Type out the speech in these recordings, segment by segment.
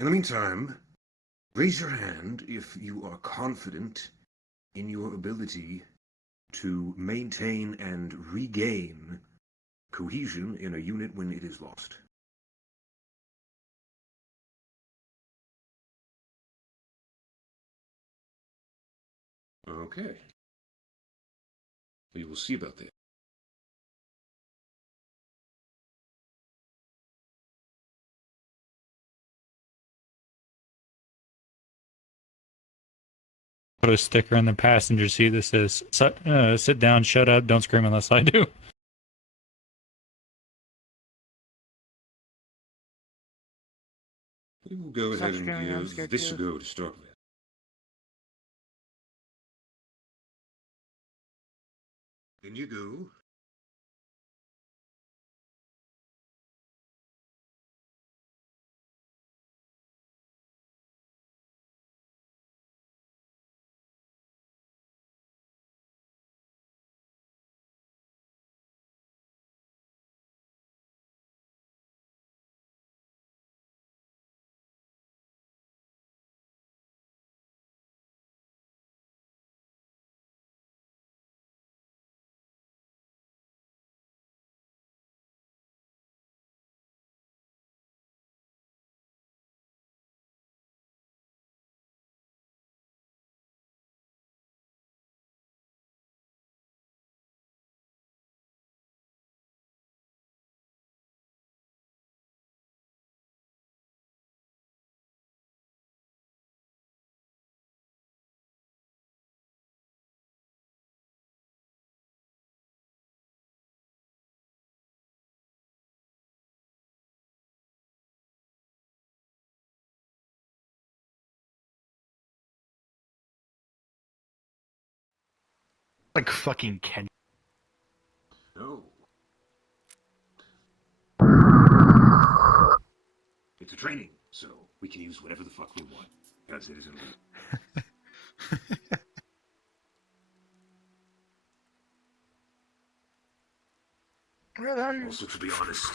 In the meantime, raise your hand if you are confident in your ability to maintain and regain cohesion in a unit when it is lost. Okay. We will see about that. Put a sticker in the passenger seat that says, sit down, shut up, don't scream unless I do. We will go ahead and give this a go to start with. In you go. Like fucking Ken. No. It's a training, so we can use whatever the fuck we want, as it is in Also, to be honest,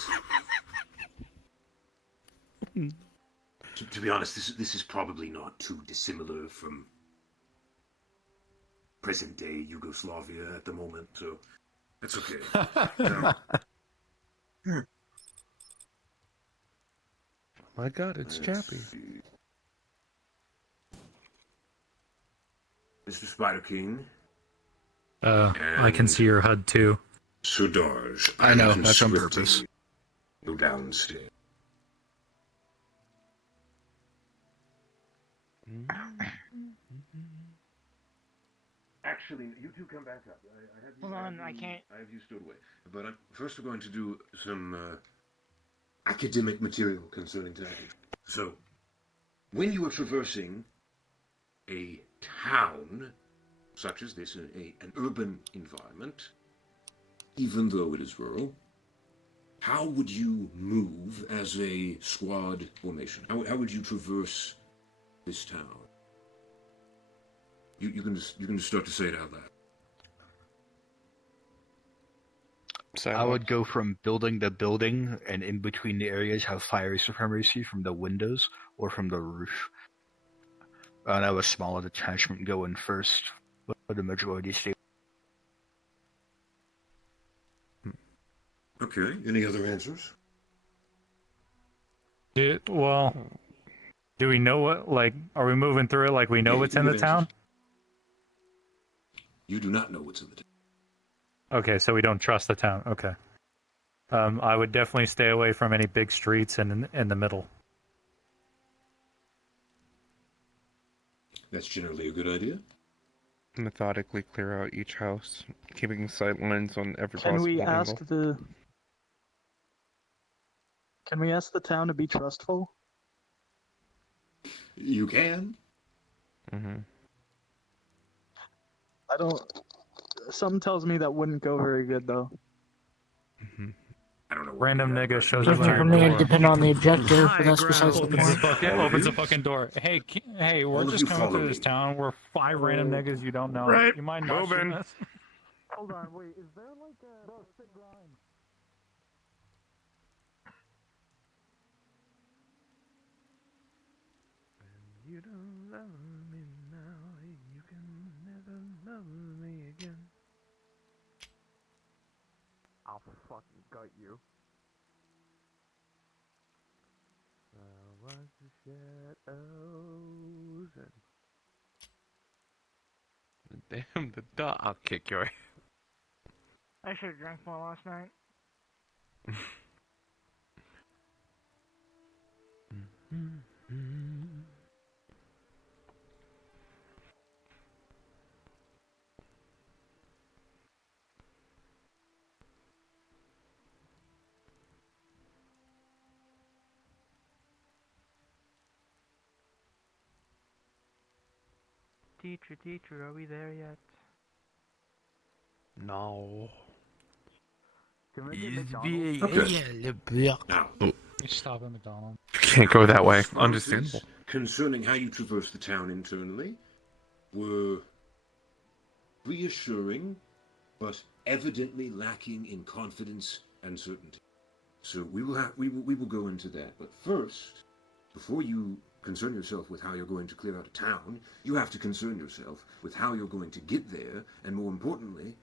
to be honest, this is probably not too dissimilar from present-day Yugoslavia at the moment, so that's okay. My God, it's Chappie. Mr. Spider King. I can see your HUD too. Sudarj. I know, that's on purpose. Go downstairs. Actually, you two come back up. I have you, Hold on, I can't. I have you stored away. But first we're going to do some academic material concerning tactics. So, when you are traversing a town, such as this, an urban environment, even though it is rural, how would you move as a squad formation? How would you traverse this town? You can just start to say it out loud. I would go from building to building, and in between the areas have fire supremacy from the windows or from the roof. And have a smaller detachment go in first, but the majority stay. Okay, any other answers? Well, do we know what, like, are we moving through it like we know what's in the town? You do not know what's in the town. Okay, so we don't trust the town. Okay. I would definitely stay away from any big streets and in the middle. That's generally a good idea. Methodically clear out each house, keeping sight lines on every Can possible we angle. ask the? Can we ask the town to be trustful? You can. Mm-hmm. I don't. Something tells me that wouldn't go very good though. Mm-hmm. I don't know. Random nigga shows up Doesn't at your really door. depend on the objective, but that's besides the Opens point. the fucking door. Hey, we're just coming through this town. We're 5 random niggas you don't know. Right. You mind not shooting us? Hold on, wait. Is there like a? Bro, sit grind. You don't love me now, you can never love me again. I'll fucking gut you. Was the shadows and Damn, the dog. I'll kick your ass. I should have drank more last night. Teacher, are we there yet? No. Can we get McDonald's? Okay. Now, Stop at McDonald's. Can't go that way. responses Understandable. concerning how you traverse the town internally were reassuring, but evidently lacking in confidence and certainty. So we will go into that. But first, before you concern yourself with how you're going to clear out a town, you have to concern yourself with how you're going to get there, and more importantly,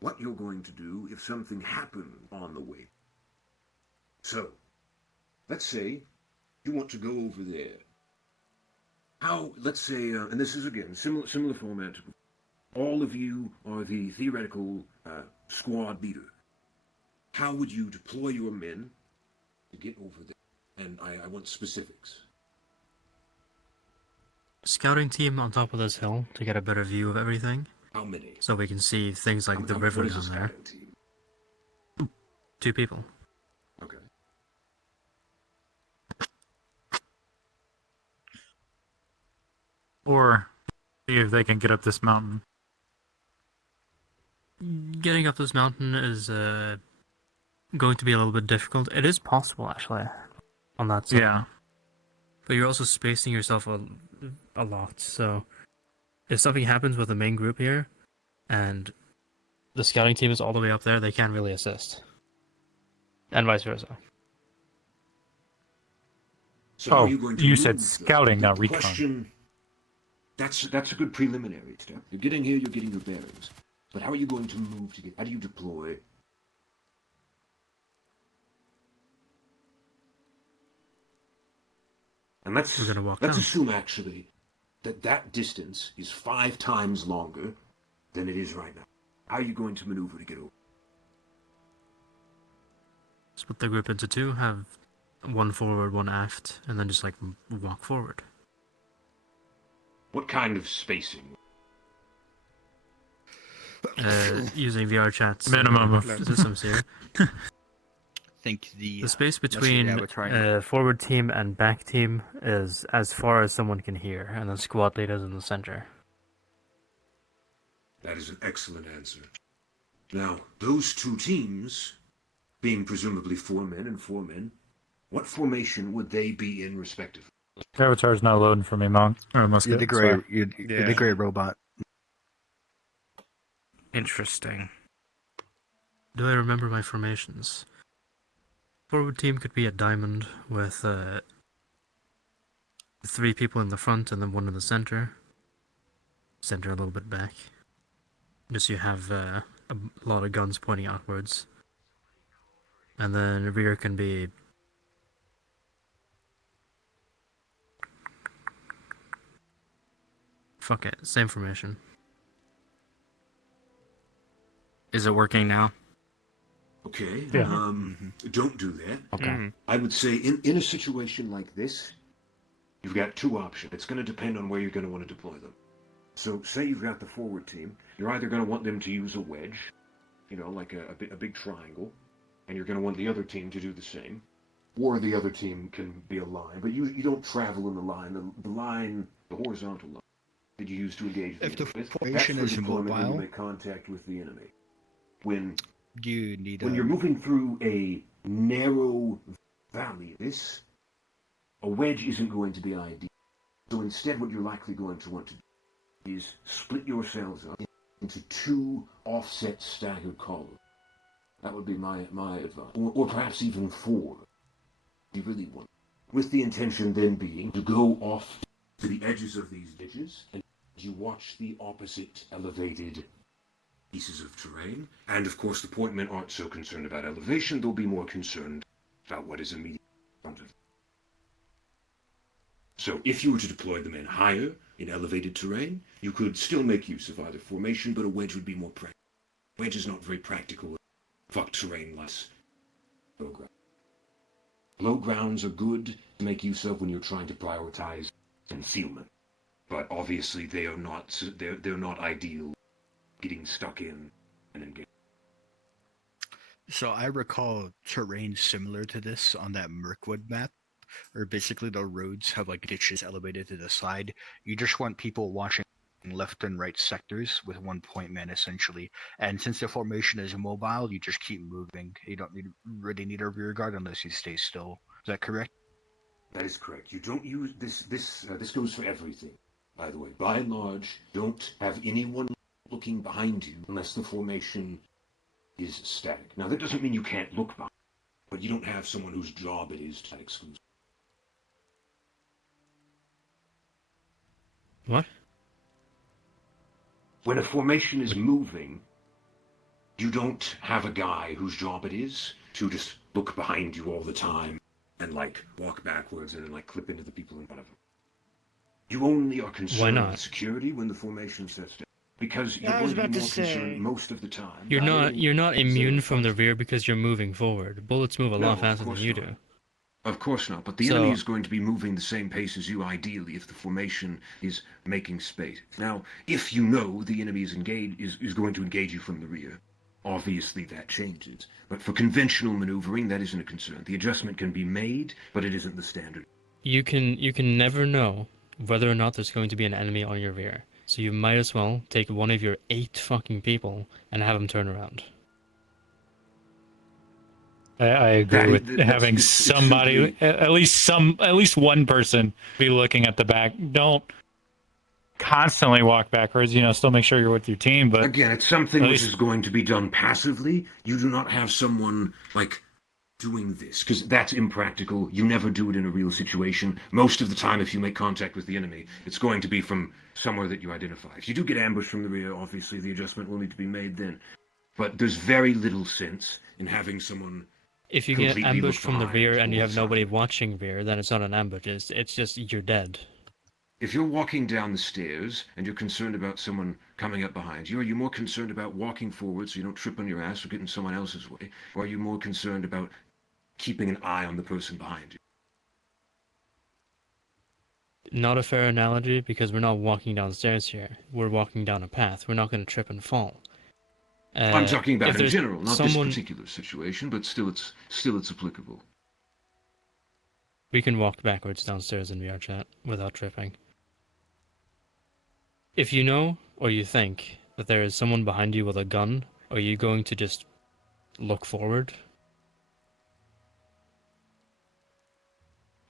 what you're going to do if something happens on the way. So, let's say you want to go over there. How, let's say, and this is again, similar format. All of you are the theoretical squad leader. How would you deploy your men to get over there? And I want specifics. Scouting team on top of this hill to get a better view of everything, How many? so we can see things like the river What is a down there. scouting team? 2 people. Okay. Or see if they can get up this mountain. Getting up this mountain is going to be a little bit difficult. It is possible, actually, on that side. Yeah. But you're also spacing yourself a lot, so if something happens with the main group here, and the scouting team is all the way up there, they can't really assist. And vice versa. So how Oh, are you going to you move, said though? scouting, not The recon. question, that's a good preliminary step. You're getting here, you're getting your bearings. But how are you going to move to get, how do you deploy? And let's We're gonna walk let's down. assume actually that distance is 5 times longer than it is right now. How are you going to maneuver to get over? Split the group into 2, have 1 forward, 1 aft, and then just like walk forward. What kind of spacing? Using VR chats. Minimum of- systems here. think the The space message between avatar- forward team and back team is as far as someone can hear, and then squad leaders in the center. That is an excellent answer. Now, those 2 teams, being presumably 4 men and 4 men, what formation would they be in respectively? Avatar's not loading for me, Monk. Or Musket. You're the gray, sorry. you're the gray robot. Interesting. Do I remember my formations? Forward team could be a diamond with 3 people in the front and then 1 in the center. Center a little bit back. Just so you have a lot of guns pointing outwards. And then rear can be... Fuck it, same formation. Is it working now? Okay, Yeah. Don't do that. Okay. I would say in a situation like this, you've got 2 options. It's going to depend on where you're going to want to deploy them. So say you've got the forward team, you're either going to want them to use a wedge, like a big triangle, and you're going to want the other team to do the same. Or the other team can be a line, but you don't travel in the line. The line, the horizontal line that you use to engage If the enemy with, formation that's for is deployment when you mobile- make contact with the enemy. When You need you're moving through a narrow valley, a wedge isn't going to be ideal. So instead what you're likely going to want to do is split yourselves up into 2 offset staggered columns. That would be my advice. Or perhaps even 4. You really want. With the intention then being to go off to the edges of these ditches, and you watch the opposite elevated pieces of terrain. And of course, the point men aren't so concerned about elevation, they'll be more concerned about what is immediately in front of them. So if you were to deploy the men higher in elevated terrain, you could still make use of either formation, but a wedge would be more practical. Wedge is not very practical. Fuck terrain less. Low ground. Low grounds are good to make use of when you're trying to prioritize concealment, but obviously they are not. They're not ideal. Getting stuck in and engaged. So I recall terrain similar to this on that Mirkwood map, where basically the roads have like ditches elevated to the side. You just want people watching left and right sectors with one point man essentially. And since the formation is mobile, you just keep moving. You don't really need a rear guard unless you stay still. Is that correct? That is correct. You don't use this. This goes for everything. By the way, by and large, don't have anyone looking behind you unless the formation is static. Now that doesn't mean you can't look behind, but you don't have someone whose job it is to exclude. What? When a formation is moving, you don't have a guy whose job it is to just look behind you all the time and like walk backwards and then like clip into the people in front of him. You only are concerned with security when the formation sets down. Because you're going to be more concerned most of the time. You're not immune from the rear because you're moving forward. Bullets move a lot faster than you do. Of course not, but the enemy is going to be moving the same pace as you ideally if the formation is making space. Now, if you know the enemy is going to engage you from the rear, obviously that changes. But for conventional maneuvering, that isn't a concern. The adjustment can be made, but it isn't the standard. You can never know whether or not there's going to be an enemy on your rear. So you might as well take one of your 8 fucking people and have them turn around. I agree with having somebody, at least one person, be looking at the back. Don't constantly walk backwards. Still make sure you're with your team. But again, it's something which is going to be done passively. You do not have someone like doing this because that's impractical. You never do it in a real situation. Most of the time, if you make contact with the enemy, it's going to be from somewhere that you identify. If you do get ambushed from the rear, obviously the adjustment will need to be made then. But there's very little sense in having someone. If you get ambushed from the rear and you have nobody watching rear, then it's not an ambush. It's just you're dead. If you're walking down the stairs and you're concerned about someone coming up behind you, are you more concerned about walking forward so you don't trip on your ass or get in someone else's way? Or are you more concerned about keeping an eye on the person behind you? Not a fair analogy because we're not walking downstairs here. We're walking down a path. We're not going to trip and fall. I'm talking about in general, not this particular situation, but still it's applicable. We can walk backwards downstairs in VR chat without tripping. If you know or you think that there is someone behind you with a gun, are you going to just look forward?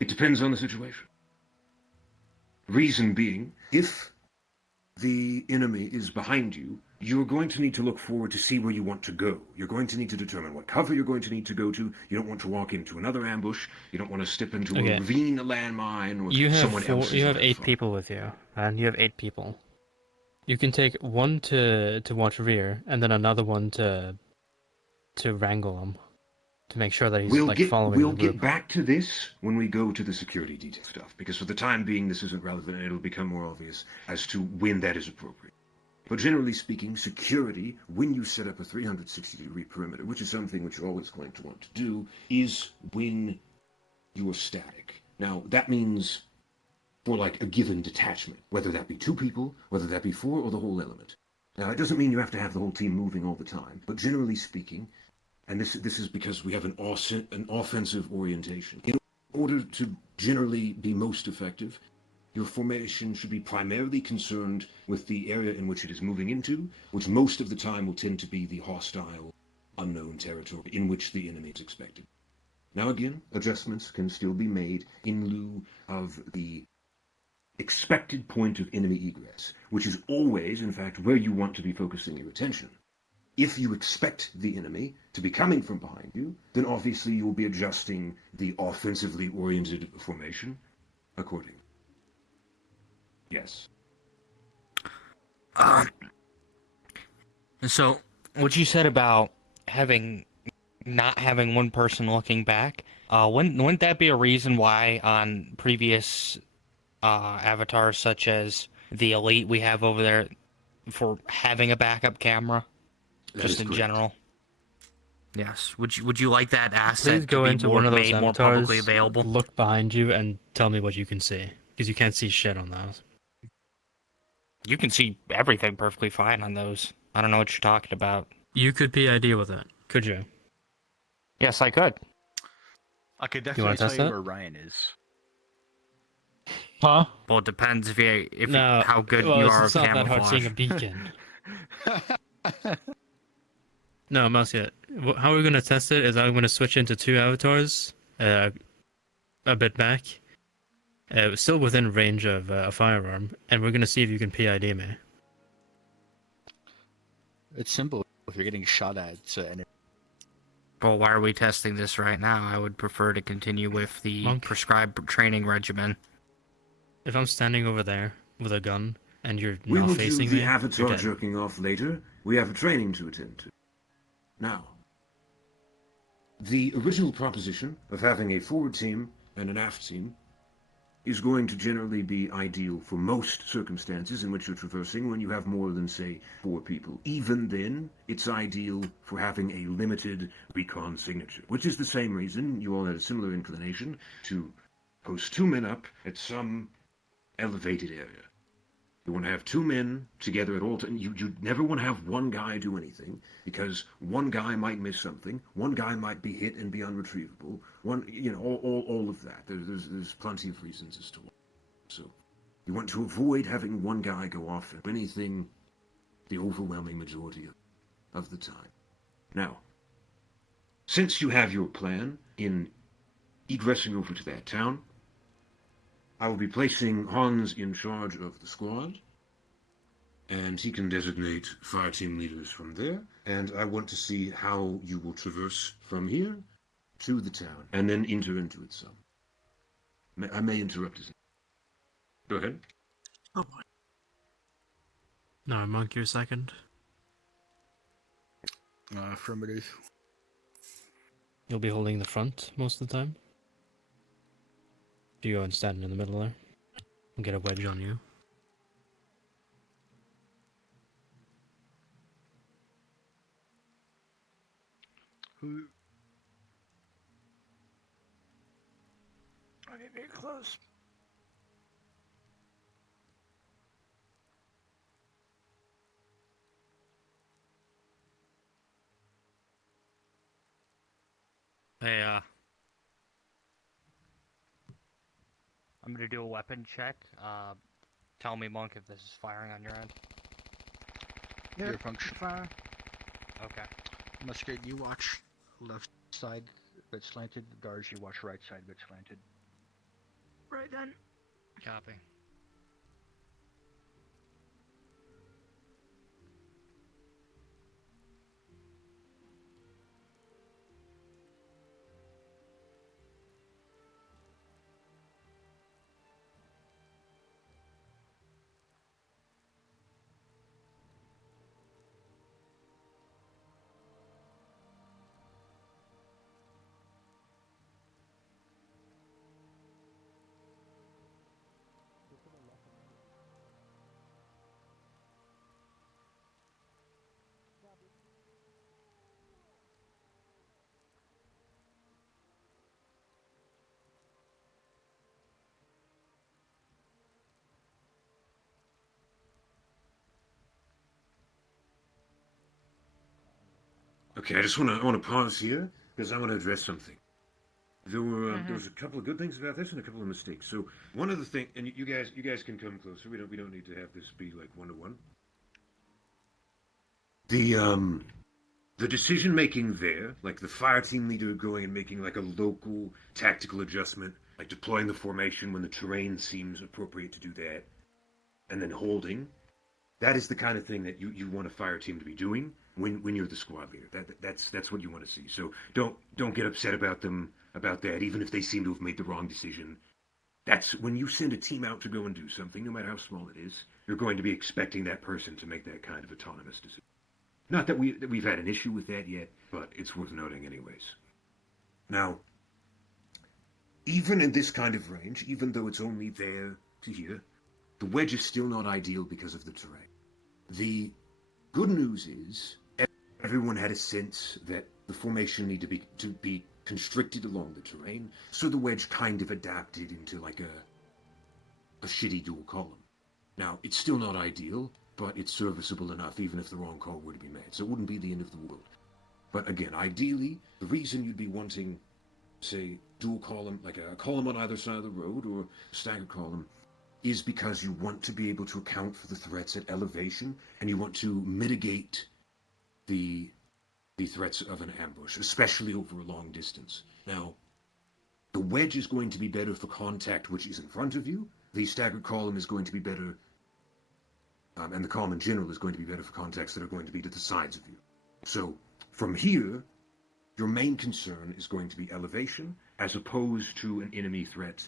It depends on the situation. Reason being, if the enemy is behind you, you're going to need to look forward to see where you want to go. You're going to need to determine what cover you're going to need to go to. You don't want to walk into another ambush. You don't want to step into a ravine, a landmine, or someone else's. You have 8 people with you, and you have 8 people. You can take one to watch rear, and then another one to wrangle him, to make sure that he's following the group. We'll get back to this when we go to the security detail stuff, because for the time being this isn't relevant and it'll become more obvious as to when that is appropriate. But generally speaking, security, when you set up a 360-degree perimeter, which is something which you're always going to want to do, is when you are static. Now, that means for like a given detachment, whether that be 2 people, whether that be 4, or the whole element. Now, it doesn't mean you have to have the whole team moving all the time, but generally speaking, and this is because we have an offensive orientation. In order to generally be most effective, your formation should be primarily concerned with the area in which it is moving into, which most of the time will tend to be the hostile, unknown territory in which the enemy is expected. Now again, adjustments can still be made in lieu of the expected point of enemy egress, which is always, in fact, where you want to be focusing your attention. If you expect the enemy to be coming from behind you, then obviously you will be adjusting the offensively oriented formation accordingly. Yes. So, what you said about not having one person looking back, wouldn't that be a reason why on previous avatars such as the Elite we have over there for having a backup camera, That just is in correct. general? Yes. Would you like that Please asset to go be into one of those made more publicly avatars, available? look behind you, and tell me what you can see. Because you can't see shit on those. You can see everything perfectly fine on those. I don't know what you're talking about. You could PID with it, could you? Yes, I could. I could You wanna definitely tell test you that? where Ryan is. Huh? Well, it depends No, how good well, you it's are of not that hard camouflage. seeing a beacon. No, Mouse, how we're gonna test it is I'm gonna switch into 2 avatars, a bit back, still within range of a firearm, and we're gonna see if you can PID me. It's simple. If you're getting shot at, and Well, why are we testing this right now? I would prefer to continue with the Monk. prescribed training regimen. If I'm standing over there with a gun and you're We not will do facing the me, you're avatar dead. jerking off later. We have a training to attend to. Now, the original proposition of having a forward team and an aft team is going to generally be ideal for most circumstances in which you're traversing when you have more than, say, 4 people. Even then, it's ideal for having a limited recon signature, which is the same reason you all had a similar inclination to post 2 men up at some elevated area. You want to have 2 men together at all times. You never want to have one guy do anything, because one guy might miss something. One guy might be hit and be unretrievable. All of that. There's plenty of reasons as to why. So, you want to avoid having one guy go off at anything the overwhelming majority of the time. Now, since you have your plan in egressing over to that town, I will be placing Hans in charge of the squad, and he can designate fire team leaders from there, and I want to see how you will traverse from here to the town, and then enter into it some. I may interrupt this. Go ahead. Oh boy. No, Monk, you're second. affirmative. You'll be holding the front most of the time. You go and stand in the middle there. I'll get a wedge on you. Who? I get very close. Hey, I'm gonna do a weapon check. Tell me, Monk, if this is firing on your end. Yeah, Your function. fine. Okay. Musket, you watch left side, bit slanted. Guards, you watch right side, bit slanted. Right then. Copy. Okay, I just want to pause here because I want to address something. There was a couple of good things about this and a couple of mistakes. So one of the things, and you guys can come closer. We don't need to have this be like 1-to-1. The decision making there, like the fire team leader going and making like a local tactical adjustment, like deploying the formation when the terrain seems appropriate to do that, and then holding. That is the kind of thing that you want a fire team to be doing when you're the squad leader. That's what you want to see. So don't get upset about that, even if they seem to have made the wrong decision. That's when you send a team out to go and do something, no matter how small it is, you're going to be expecting that person to make that kind of autonomous decision. Not that we've had an issue with that yet, but it's worth noting anyways. Now, even in this kind of range, even though it's only there to here, the wedge is still not ideal because of the terrain. The good news is everyone had a sense that the formation needed to be constricted along the terrain, so the wedge kind of adapted into like a shitty dual column. Now, it's still not ideal, but it's serviceable enough even if the wrong call were to be made, so it wouldn't be the end of the world. But again, ideally, the reason you'd be wanting, say, dual column, like a column on either side of the road or a staggered column, is because you want to be able to account for the threats at elevation, and you want to mitigate the threats of an ambush, especially over a long distance. Now, the wedge is going to be better for contact which is in front of you. The staggered column is going to be better, and the column in general is going to be better for contacts that are going to be to the sides of you. So, from here, your main concern is going to be elevation, as opposed to an enemy threat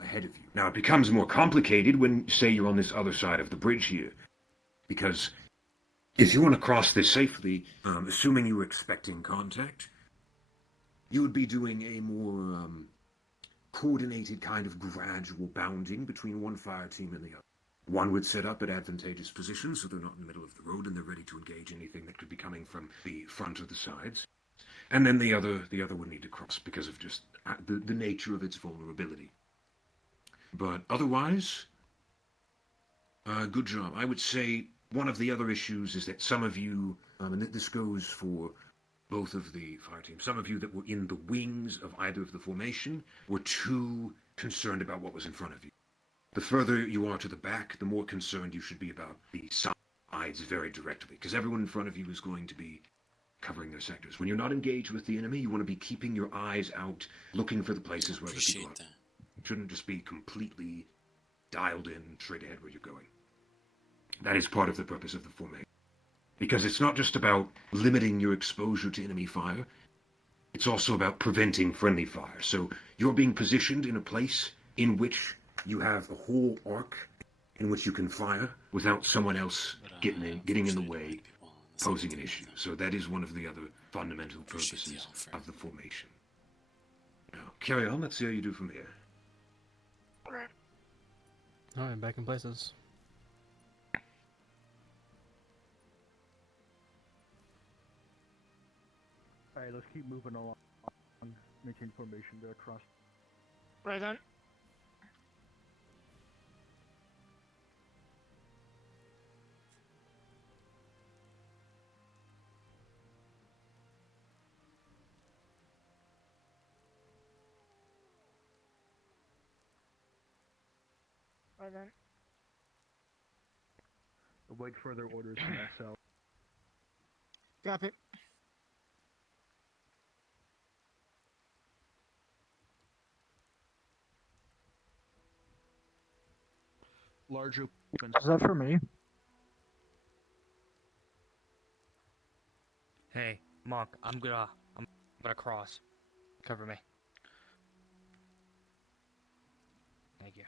ahead of you. Now, it becomes more complicated when, say, you're on this other side of the bridge here, because if you want to cross this safely, assuming you were expecting contact, you would be doing a more coordinated kind of gradual bounding between one fire team and the other. One would set up at advantageous positions so they're not in the middle of the road and they're ready to engage anything that could be coming from the front or the sides. And then the other would need to cross because of just the nature of its vulnerability. But otherwise, good job. I would say one of the other issues is that some of you, and this goes for both of the fire teams, some of you that were in the wings of either of the formation were too concerned about what was in front of you. The further you are to the back, the more concerned you should be about the sides very directly, because everyone in front of you is going to be covering their sectors. When you're not engaged with the enemy, you want to be keeping your eyes out, looking for the places where the people are. You shouldn't just be completely dialed in straight ahead where you're going. That is part of the purpose of the formation. Because it's not just about limiting your exposure to enemy fire, it's also about preventing friendly fire. So you're being positioned in a place in which you have a whole arc in which you can fire without someone else getting in the way, posing an issue. So that is one of the other fundamental purposes of the formation. Now, carry on. Let's see how you do from here. Alright, back in places. Alright, let's keep moving along. Maintain formation there across. Right on. Right on. Await further orders from SL. Copy. Large open. Is that for me? Hey, Monk, I'm gonna cross. Cover me. Thank you.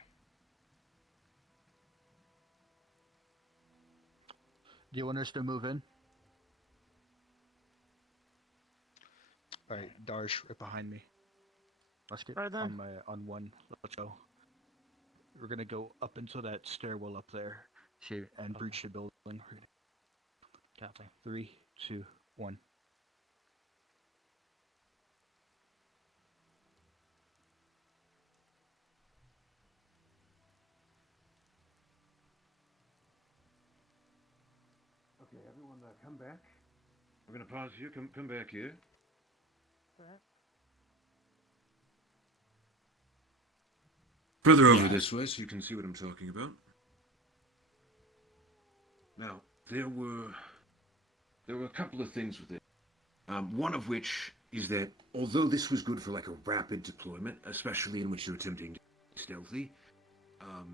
Do you want us to move in? Alright, Darsh, right behind me. Let's get Right then. on one. Let's go. We're gonna go up into that stairwell up there, and breach the building. Copy. 3, 2, 1. Okay, everyone, come back. We're going to pause here. Come back here. Further over this way so you can see what I'm talking about. Now, there were a couple of things with it. One of which is that although this was good for like a rapid deployment, especially in which you're attempting to be stealthy,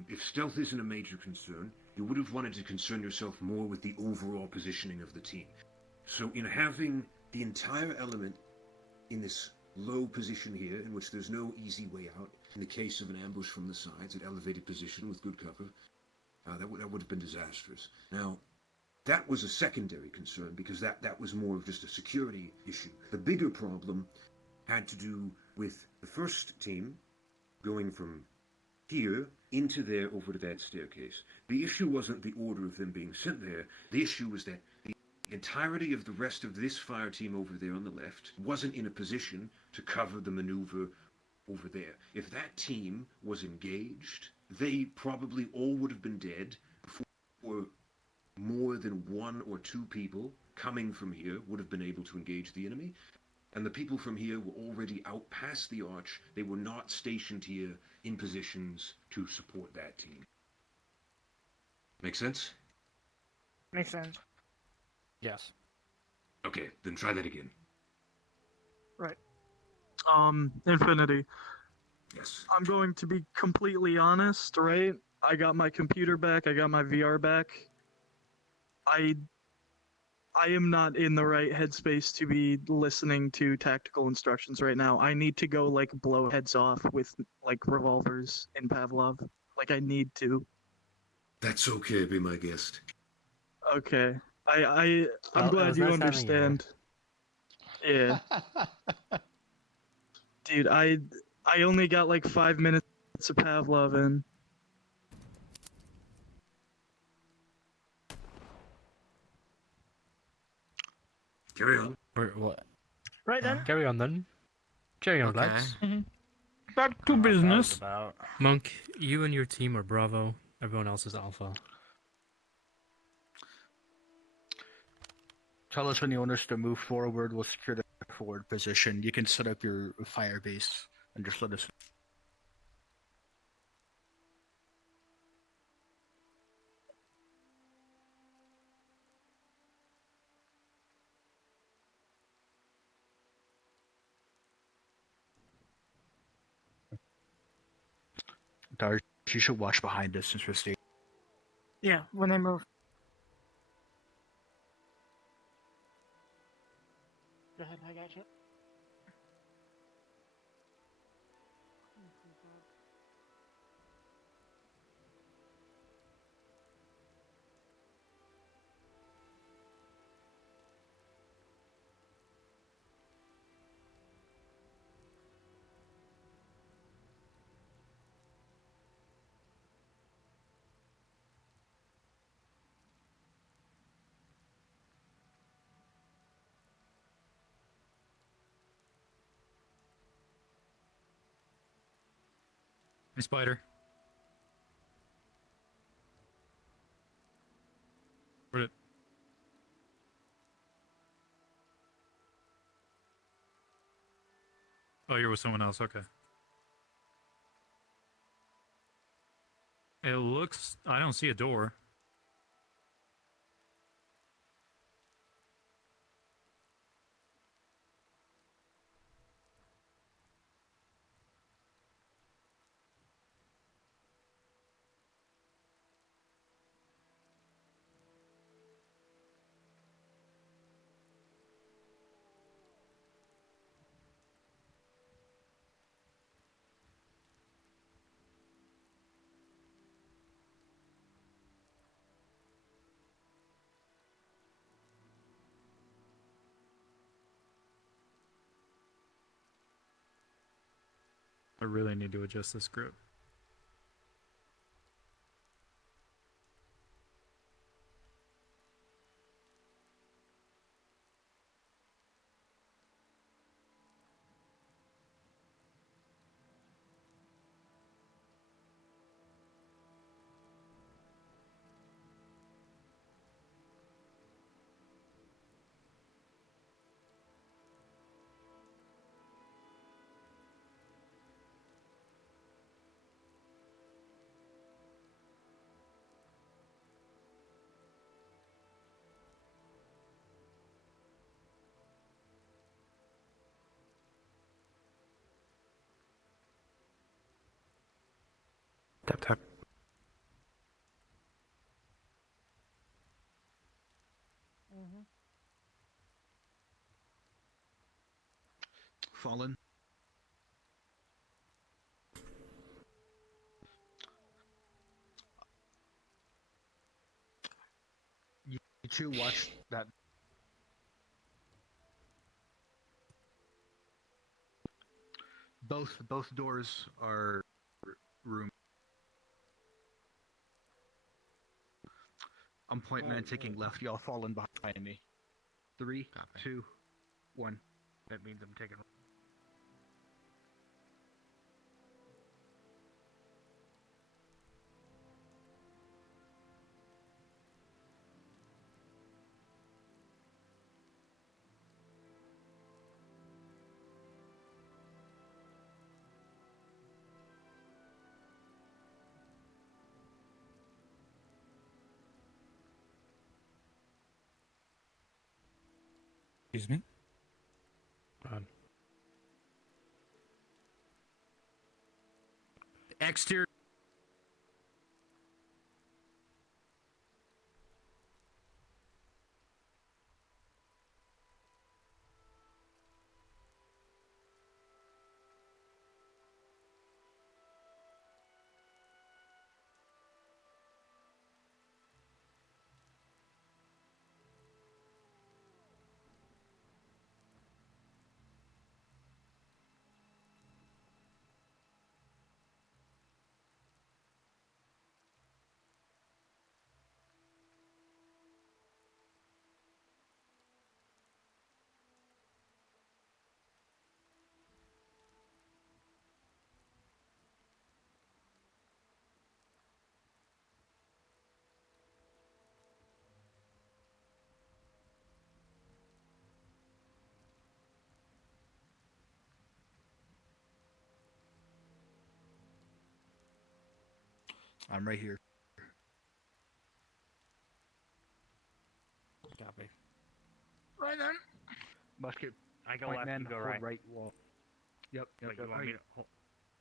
if stealth isn't a major concern, you would have wanted to concern yourself more with the overall positioning of the team. So in having the entire element in this low position here in which there's no easy way out. In the case of an ambush from the sides, an elevated position with good cover, that would have been disastrous. Now, that was a secondary concern because that was more of just a security issue. The bigger problem had to do with the first team going from here into there over to that staircase. The issue wasn't the order of them being sent there. The issue was that the entirety of the rest of this fire team over there on the left wasn't in a position to cover the maneuver over there. If that team was engaged, they probably all would have been dead before more than one or two people coming from here would have been able to engage the enemy. And the people from here were already out past the arch. They were not stationed here in positions to support that team. Make sense? Makes sense. Yes. Okay, then try that again. Right. Infinity. Yes. I'm going to be completely honest, right? I got my computer back. I got my VR back. I am not in the right headspace to be listening to tactical instructions right now. I need to go like blow heads off with like revolvers in Pavlov. Like I need to. That's okay, be my guest. Okay. Well, I'm it glad was you nice having you here. understand. Yeah. Dude, I only got like 5 minutes of Pavlov in. Carry on. What? Right then. Carry on then. Carry on, Okay. lads. Back to business. About. Monk, you and your team are Bravo. Everyone else is Alpha. Tell us when you want us to move forward. We'll secure the forward position. You can set up your fire base and just let us. Darsh, you should watch behind us since we're staying. Yeah, when they move. Go ahead, I got you. Hey, Spider. Where'd it? Oh, you're with someone else. Okay. It looks. I don't see a door. I really need to adjust this grip. Tap tap. Mm-hmm. Fallen. 2, watch that. Both doors are room. I'm point man taking left. Y'all falling behind me. 3, Copy. 2, 1. That means I'm taking. Excuse me. Exterior. I'm right here. Copy. Right then. Musket. I go Point left. man, You go hold right. right wall. Yep. Wait, you want me to hold?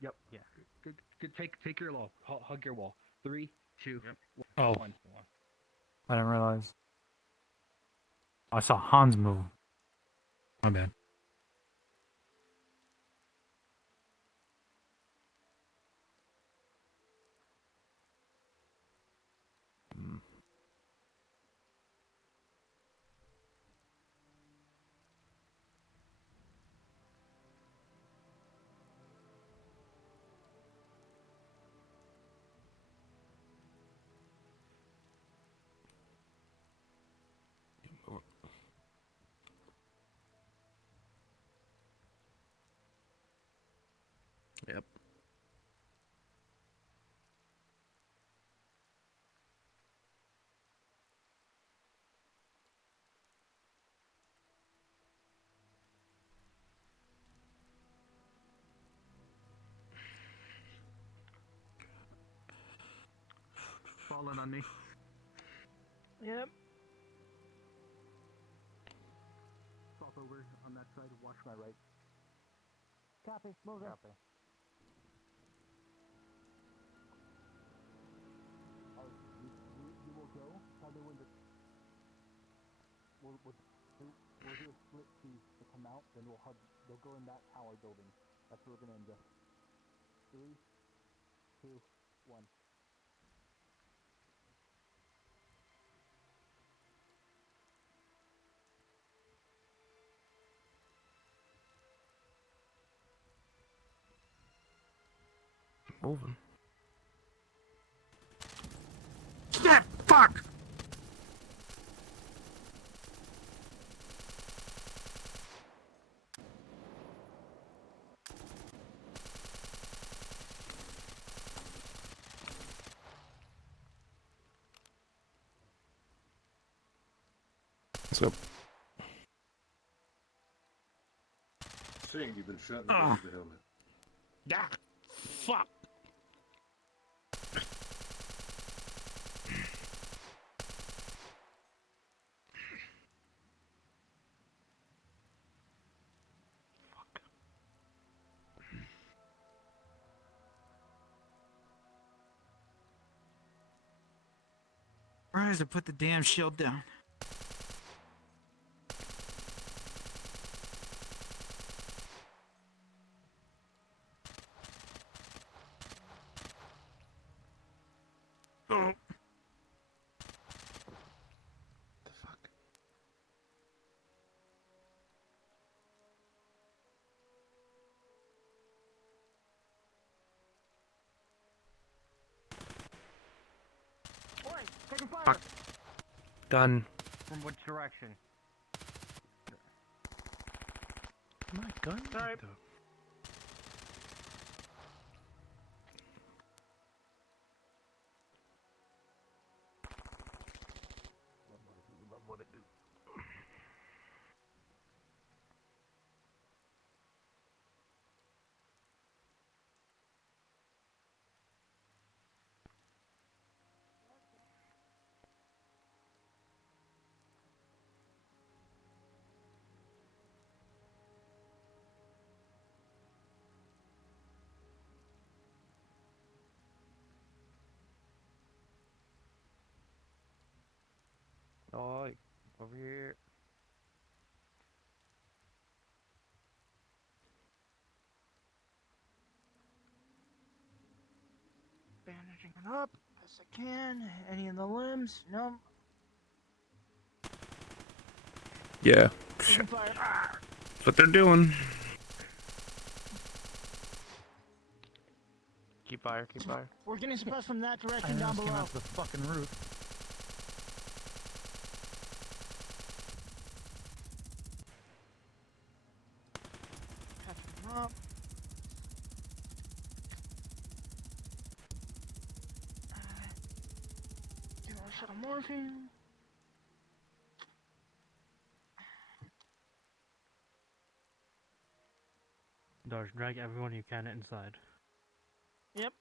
Yep. Yeah. Good. Take your wall. Hug your wall. 3, 2, Yep. Oh, 1. I didn't realize. I saw Hans move. My bad. Yep. Falling on me. Yep. Stop over on that side. Watch my right. Copy. Moving. Copy. You will go. Tell the window. We'll do a split to come out. Then we'll hug. They'll go in that tower building. That's where we're gonna ingest. 3, 2, 1. Moving. Snap! Fuck! Let's go. Saying you've been shot in the back of the helmet. Ah, fuck. Rise or put the damn shield down. The fuck? Fuck. Done. From which direction? My gun. Sorry. Oh, over here. Bandaging it up as I can. Any of the limbs? No. Yeah. Open fire. That's what they're doing. Keep fire, keep fire. We're getting suppressed from that I direction down almost came below. off the fucking roof. Catching them up. Give her a shot of morphine. Dodge, drag everyone you can inside. Yep.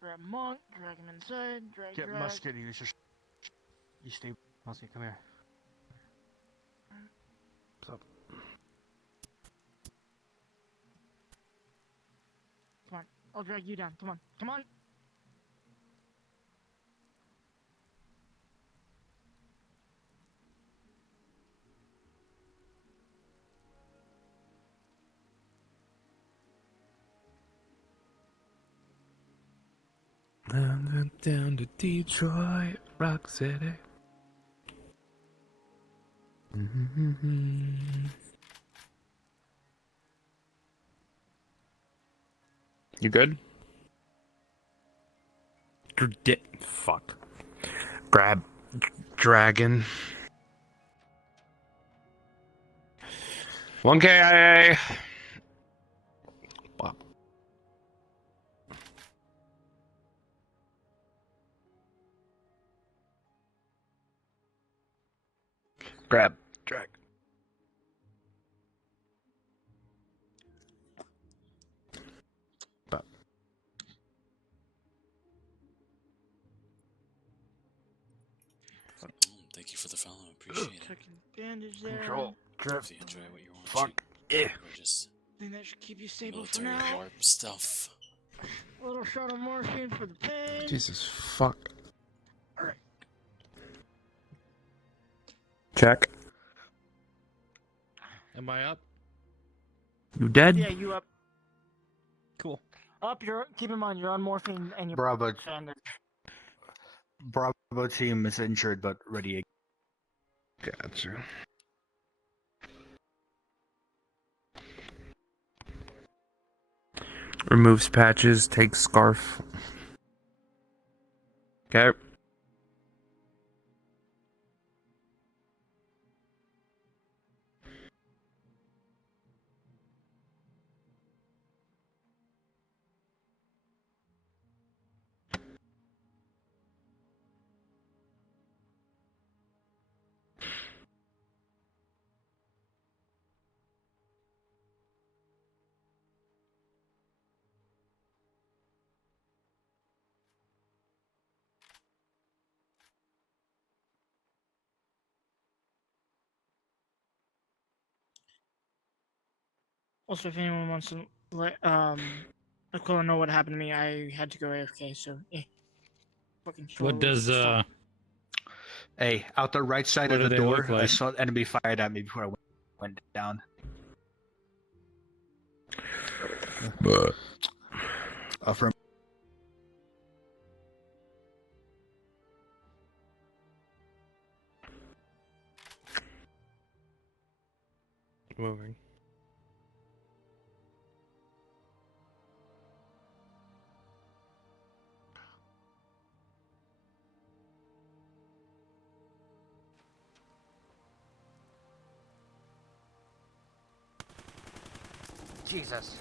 Grab Monk, drag him inside, Get drag. musket, you just. You stay. Musket, come here. Come on, I'll drag you down. Come on, come on. Down to Detroit, Rock City. You good? Fuck. Grab dragon. 1K. Bop. Grab drag. Bop. Thank you for the follow. Appreciate it. Checking bandage there. Control. If you enjoy what you're watching, Fuck. Yeah. or just I think that should keep you stable for military now. warp stuff. A little shot of morphine for the pain. Jesus fuck. Alright. Check. Am I up? You dead? Yeah, you up. Cool. Up, keep in mind, you're on morphine and you're Bravo. bandaged. Bravo team is injured but ready. Gotcha. Removes patches, takes scarf. Okay. Also, if anyone wants to let Aquila know what happened to me, I had to go AFK, so fucking What does Hey, out the right side What of do the they door, look I like? saw enemy fired at me before I went down. From Moving. Jesus.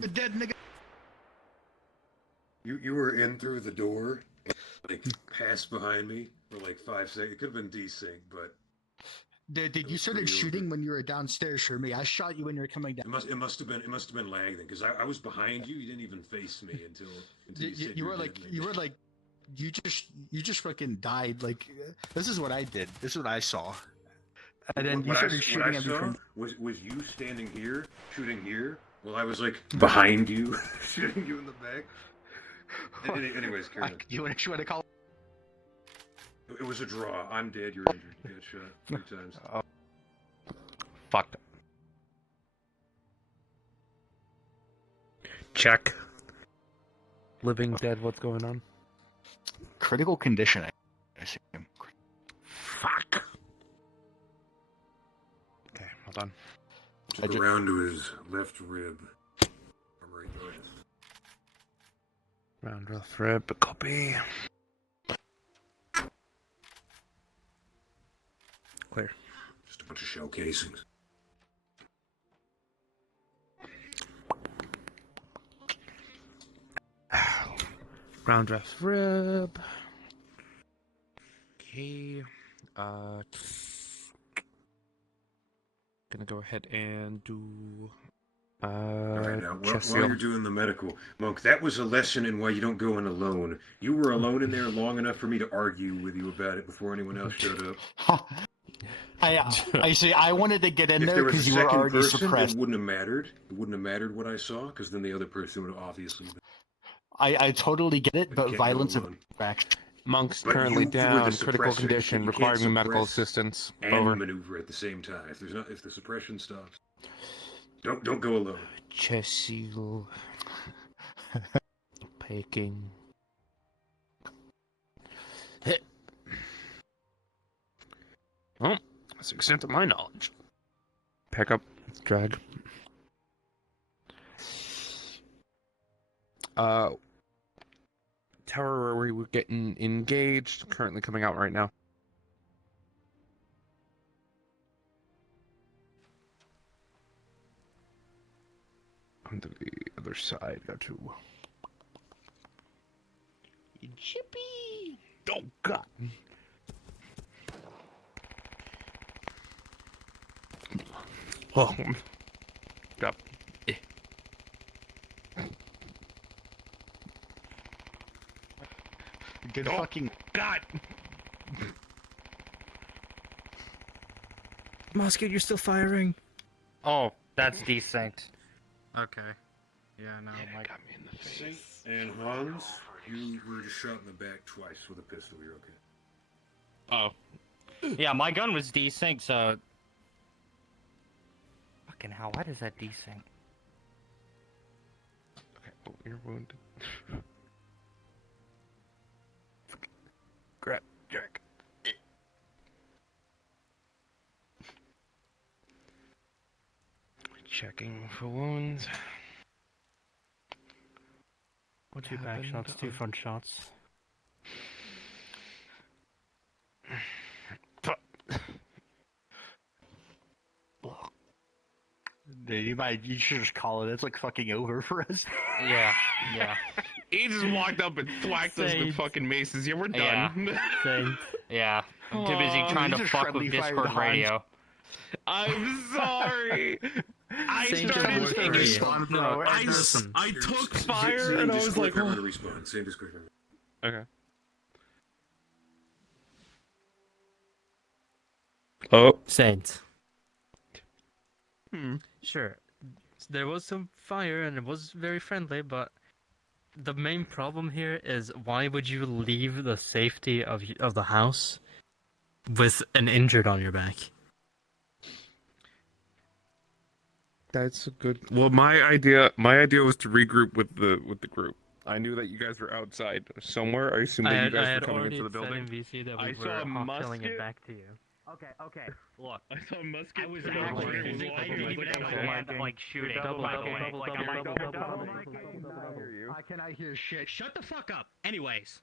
The dead nigga. You were in through the door, and, like, passed behind me for like 5 seconds. It could have been desync, but Did you started shooting when you were downstairs for me? I shot you when you were coming down. it must have been lag then, because I was behind you. You didn't even face me until you said You were were like dead, you were like you just fucking died. Like this is what I did. This is what I saw. And then you started shooting at me from. Was you standing here shooting here while I was like behind you shooting you in the back? Anyways, carry on. You want to call? It was a draw. I'm dead. You're injured. You got shot 3 times. Fuck. Check. Living, dead, what's going on? Critical condition. I assume. Fuck. Okay, hold on. Took around to his left rib. From right there. Round left rib, copy. Clear. Just a bunch of shell casings. Round left rib. Okay. Gonna go ahead and do. All right, now, while you're doing the medical, Monk, that was a lesson in why you don't go in alone. You were alone in there long enough for me to argue with you about it before anyone else showed up. I see. I wanted to get in If there was because a you were second already person, suppressed. it wouldn't have mattered. It wouldn't have mattered what I saw, because then the other person would have obviously been. I totally get it, but can't violence go of alone. back. Monk's But currently you were the down, critical suppressor. condition, You can't requiring medical suppress assistance. and Over. maneuver at the same time. If the suppression stops, don't go alone. Chesil. Peking. Hit. Well, that's the extent of my knowledge. Pick up, drag. Tower where we were getting engaged, currently coming out right now. On to the other side, got to. Chippy! Oh, God! Oh, God. Good fucking God! Moscow, you're still firing. Oh, that's desynced. Okay. Yeah, no, Mike. Got me in the face. And Hans, you were just shot in the back twice with a pistol. You're okay. Oh. Yeah, my gun was desynced, so. Fucking hell, why does that desync? Okay, oh, you're wounded. Grab, jerk. Checking for wounds. 2 back shots, 2 front shots. Dude, you should just call it. It's like fucking over for us. Yeah, yeah. He just walked up and thwacked us with fucking maces. Yeah, we're done. Yeah. Yeah. I'm too busy trying to fuck with Discord radio. I'm sorry. I started respawn, bro. I took fire and I was like, I'm gonna respawn. Same Discord. okay. Oh. Saint. Sure. There was some fire and it was very friendly, but The main problem here is why would you leave the safety of the house with an injured on your back? That's a good. Well, my idea was to regroup with the group. I knew that you guys were outside somewhere. I assumed that you guys were coming into the building. VC that I we saw were a hot-tailing it musket. back to you. Okay. Look, I saw a musket. I was and actually Warrior was I walking didn't like even a have my double hand like shooting. Double, Like, double, I'm double, double. I hear you. Can I hear shit? Shut the fuck up. Anyways.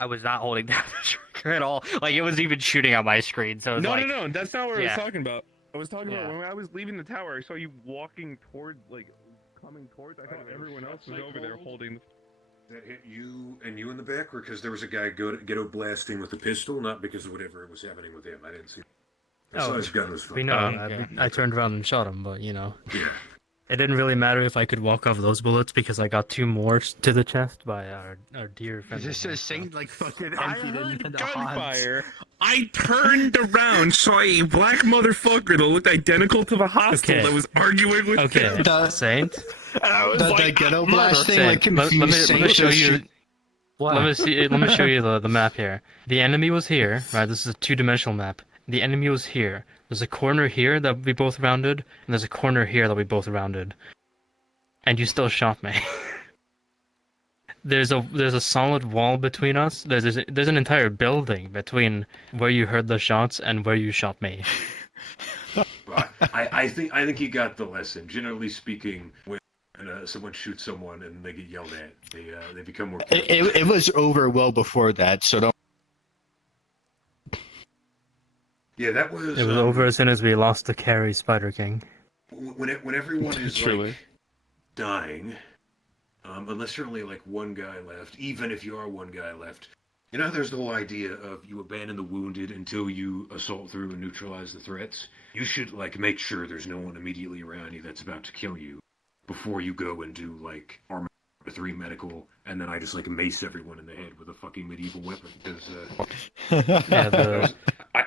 I was not holding down the trigger at all. Like it was even shooting on my screen. So it was No, like, no, that's not what I was yeah. talking about. I was talking about Yeah. when I was leaving the tower. I saw you walking towards, coming towards. I thought everyone else was over there holding. That hit you and you in the back, or because there was a guy ghetto blasting with a pistol, not because of whatever was happening with him. I didn't see. I saw his gun was We fucking. know. I turned around and shot him, but Yeah. it didn't really matter if I could walk off those bullets because I got 2 more to the chest by our dear friend. This is saying like fucking I emptied heard into gunfire. I turned around, saw a black motherfucker that looked identical to the hostile Okay. that was arguing with him. Saint. And I was The like, ghetto blasting like Saint, let confused me show Saint. you. Let me show you the map here. The enemy was here, right? This is a 2-dimensional map. The enemy was here. There's a corner here that we both rounded, and there's a corner here that we both rounded. And you still shot me. There's a solid wall between us. There's an entire building between where you heard the shots and where you shot me. I think you got the lesson. Generally speaking, when someone shoots someone and they get yelled at, they become more. It was over well before that, so don't. Yeah, that was. It was over as soon as we lost the carry Spider King. When everyone is Truly. like dying, unless you're only like one guy left, even if you are one guy left, you know, there's the whole idea of you abandon the wounded until you assault through and neutralize the threats. You should like make sure there's no one immediately around you that's about to kill you before you go and do like Armor 3 medical, and then I just like mace everyone in the head with a fucking medieval weapon because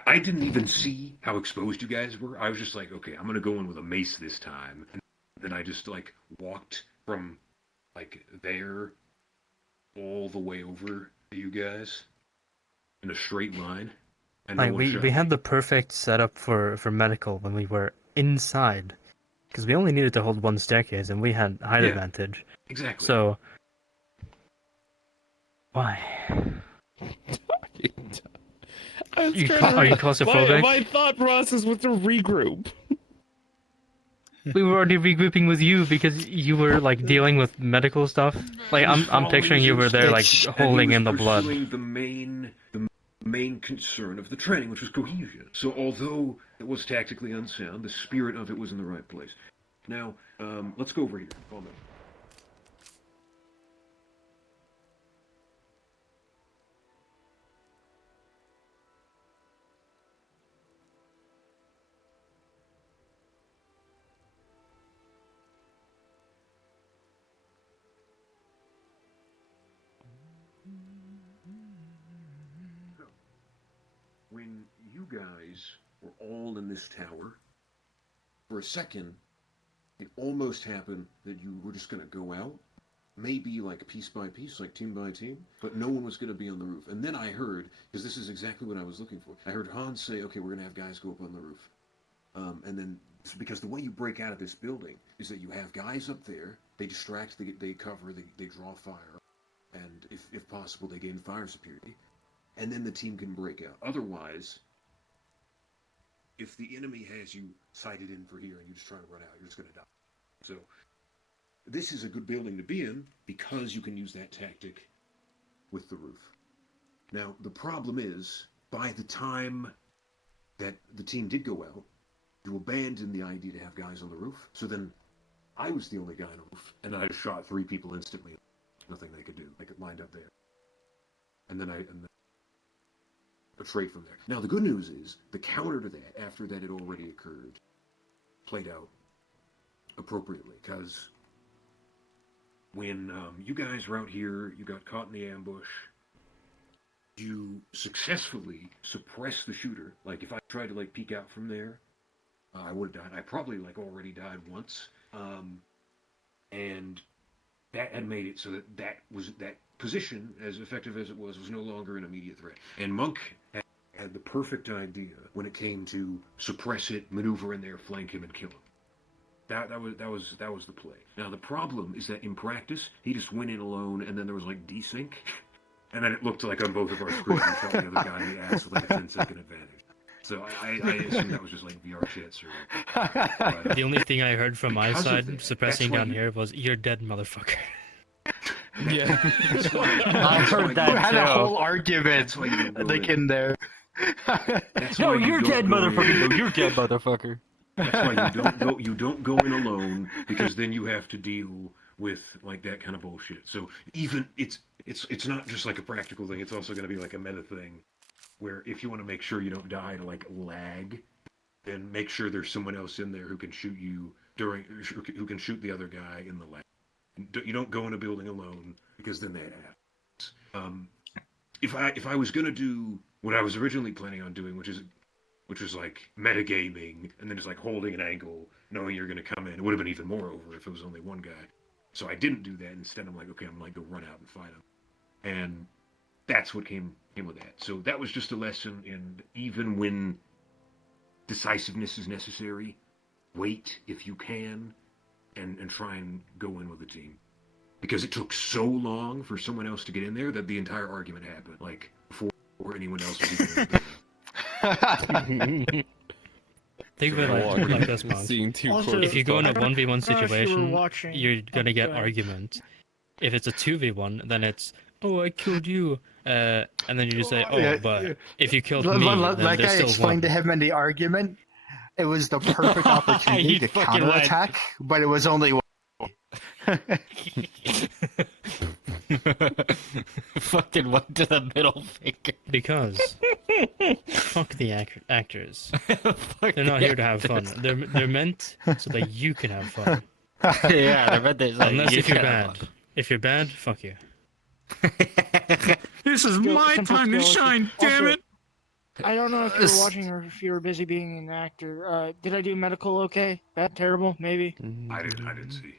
I didn't even see how exposed you guys were. I was just like, okay, I'm gonna go in with a mace this time, and then I just like walked from like there all the way over to you guys in a straight line. And Like no one shot we me. had the perfect setup for medical when we were inside, because we only needed to hold one staircase and we had height Yeah. advantage. Exactly. So why? Are you claustrophobic? My thought process was to regroup. We were already regrouping with you because you were like dealing with medical stuff. Like I'm picturing you were there like holding in the blood. The main concern of the training, which was cohesion. So although it was tactically unsound, the spirit of it was in the right place. Now, let's go over here. Follow me. When you guys were all in this tower, for a second, it almost happened that you were just going to go out, maybe like piece by piece, like team by team, but no one was going to be on the roof. And then I heard, because this is exactly what I was looking for, I heard Hans say, okay, we're going to have guys go up on the roof. And then, because the way you break out of this building is that you have guys up there, they distract, they cover, they draw fire, and if possible, they gain fire superiority. And then the team can break out. Otherwise, if the enemy has you sighted in for here and you just try to run out, you're just going to die. So this is a good building to be in because you can use that tactic with the roof. Now, the problem is, by the time that the team did go out, you abandoned the idea to have guys on the roof. So then I was the only guy on the roof, and I shot 3 people instantly. Nothing they could do. They could lined up there. And then straight from there. Now, the good news is, the counter to that, after that had already occurred, played out appropriately, because when you guys were out here, you got caught in the ambush, you successfully suppressed the shooter. Like, if I tried to, like, peek out from there, I would have died. I probably, like, already died once, And that had made it so that position, as effective as it was no longer an immediate threat. And Monk had the perfect idea when it came to suppress it, maneuver in there, flank him, and kill him. That was the play. Now the problem is that in practice, he just went in alone, and then there was like desync, and then it looked like on both of our screens we shot the other guy in the ass with like a 10-second advantage. So I assume that was just like VR chat server. The only thing I heard from my Because of side that, suppressing that's why down you- here was "You're dead, motherfucker." Yeah. That's why, I that's heard why that. you- Had a whole argument. That's why you don't go Like there. in there. That's No, why you you're don't dead, go motherfucker. in- No, you're dead, motherfucker. That's why you don't go in alone, because then you have to deal with like that kind of bullshit. So even it's not just like a practical thing, it's also going to be like a meta thing where if you want to make sure you don't die to like lag, then make sure there's someone else in there who can shoot you who can shoot the other guy in the lag. You don't go in a building alone, because then that happens. If I was going to do what I was originally planning on doing, which was like metagaming, and then just like holding an angle, knowing you're going to come in. It would have been even more over if it was only one guy. So I didn't do that. Instead, I'm like, okay, I'm like, go run out and fight him. And that's what came with that. So that was just a lesson in, even when decisiveness is necessary, wait if you can, and try and go in with the team. Because it took so long for someone else to get in there that the entire argument happened, like, before anyone else was even in the building. Think of it like this, Monk. Seeing too Also, close If you go in a I don't 1v1 know if you were situation, watching- you're gonna get go ahead. argument. If it's a 2v1, then it's, oh, I killed you, and then you just say, oh, Yeah, but yeah. if you killed me, then Like there's I still explained one. to him in the argument, it was the perfect opportunity You to fucking counterattack, but it was only one. Fucking went to the middle finger. Because fuck the actors. Fuck They're not the here to have fun. actors. They're meant so that you can have fun. Yeah, they're meant to, like, Unless you if you're can have bad. fun. If you're bad, fuck you. This is Skill- my simple time to skill issue. shine, damn Also, it! I don't know if you were watching or if you were busy being an actor. Did I do medical okay? Bad, terrible, maybe? I didn't see.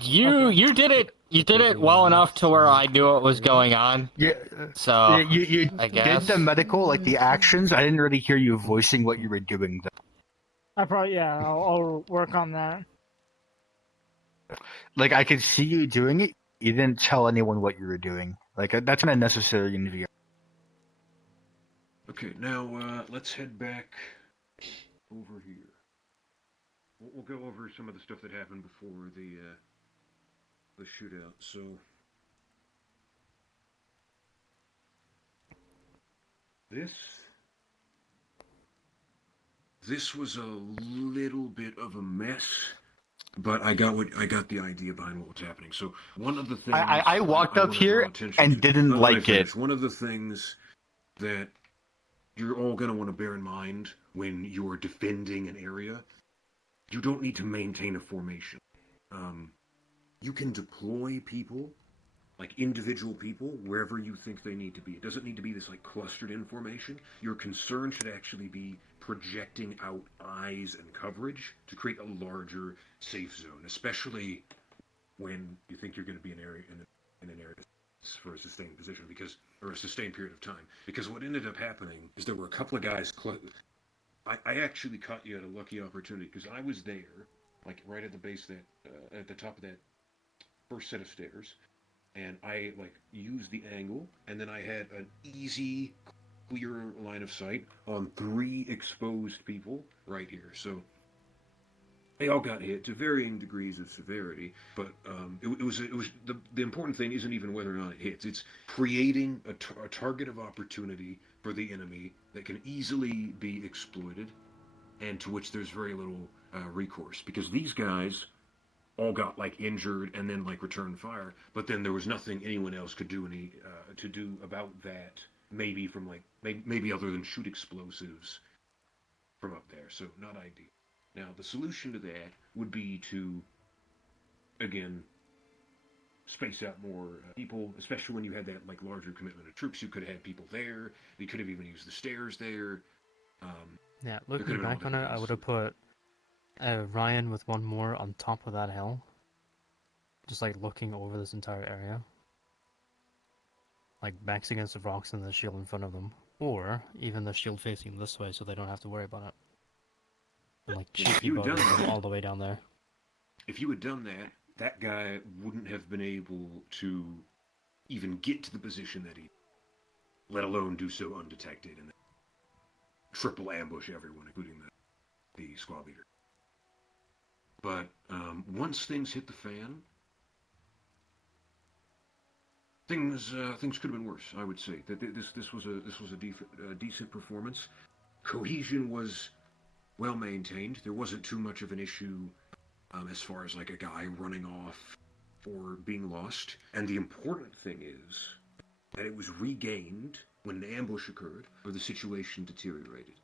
You did it well enough to where I knew what was going on. Yeah, So you I did guess the medical, like the actions. I didn't really hear you voicing what you were doing, though. I'll work on that. Like I could see you doing it. You didn't tell anyone what you were doing. Like that's not necessary in VR. Okay, now let's head back over here. We'll go over some of the stuff that happened before the shootout. So this was a little bit of a mess, but I got the idea behind what was happening. So one of the things I walked up wanna here draw attention and to- didn't let me like finish. it. One of the things that you're all going to want to bear in mind when you're defending an area, you don't need to maintain a formation. You can deploy people, like individual people, wherever you think they need to be. It doesn't need to be this like clustered in formation. Your concern should actually be projecting out eyes and coverage to create a larger safe zone, especially when you think you're going to be in an area for a sustained position, or a sustained period of time. Because what ended up happening is there were a couple of guys. I actually caught you at a lucky opportunity, because I was there, like right at the base at the top of that first set of stairs, and I like used the angle, and then I had an easy, clear line of sight on 3 exposed people right here. So they all got hit to varying degrees of severity, but it was the important thing isn't even whether or not it hits. It's creating a target of opportunity for the enemy that can easily be exploited, and to which there's very little recourse, because these guys all got like injured and then like returned fire, but then there was nothing anyone else could do to do about that. Maybe from like maybe other than shoot explosives from up there. So not ideal. Now, the solution to that would be to, again, space out more people, especially when you had that like larger commitment of troops. You could have had people there. You could have even used the stairs there. Yeah, could've looking been all back on it, different I ways would to have put Ryan with one more on top of that hill. Just like looking over this entire area. Like backs against the rocks and the shield in front of them. Or even the shield facing this way so they don't have to worry about it. And like shoot people all the way down there. If you had done that, that guy wouldn't have been able to even get to the position that he, let alone do so undetected and triple ambush everyone, including the squad leader. But once things hit the fan, things could have been worse. I would say that this was a decent performance. Cohesion was well maintained. There wasn't too much of an issue as far as like a guy running off or being lost. And the important thing is that it was regained when an ambush occurred or the situation deteriorated.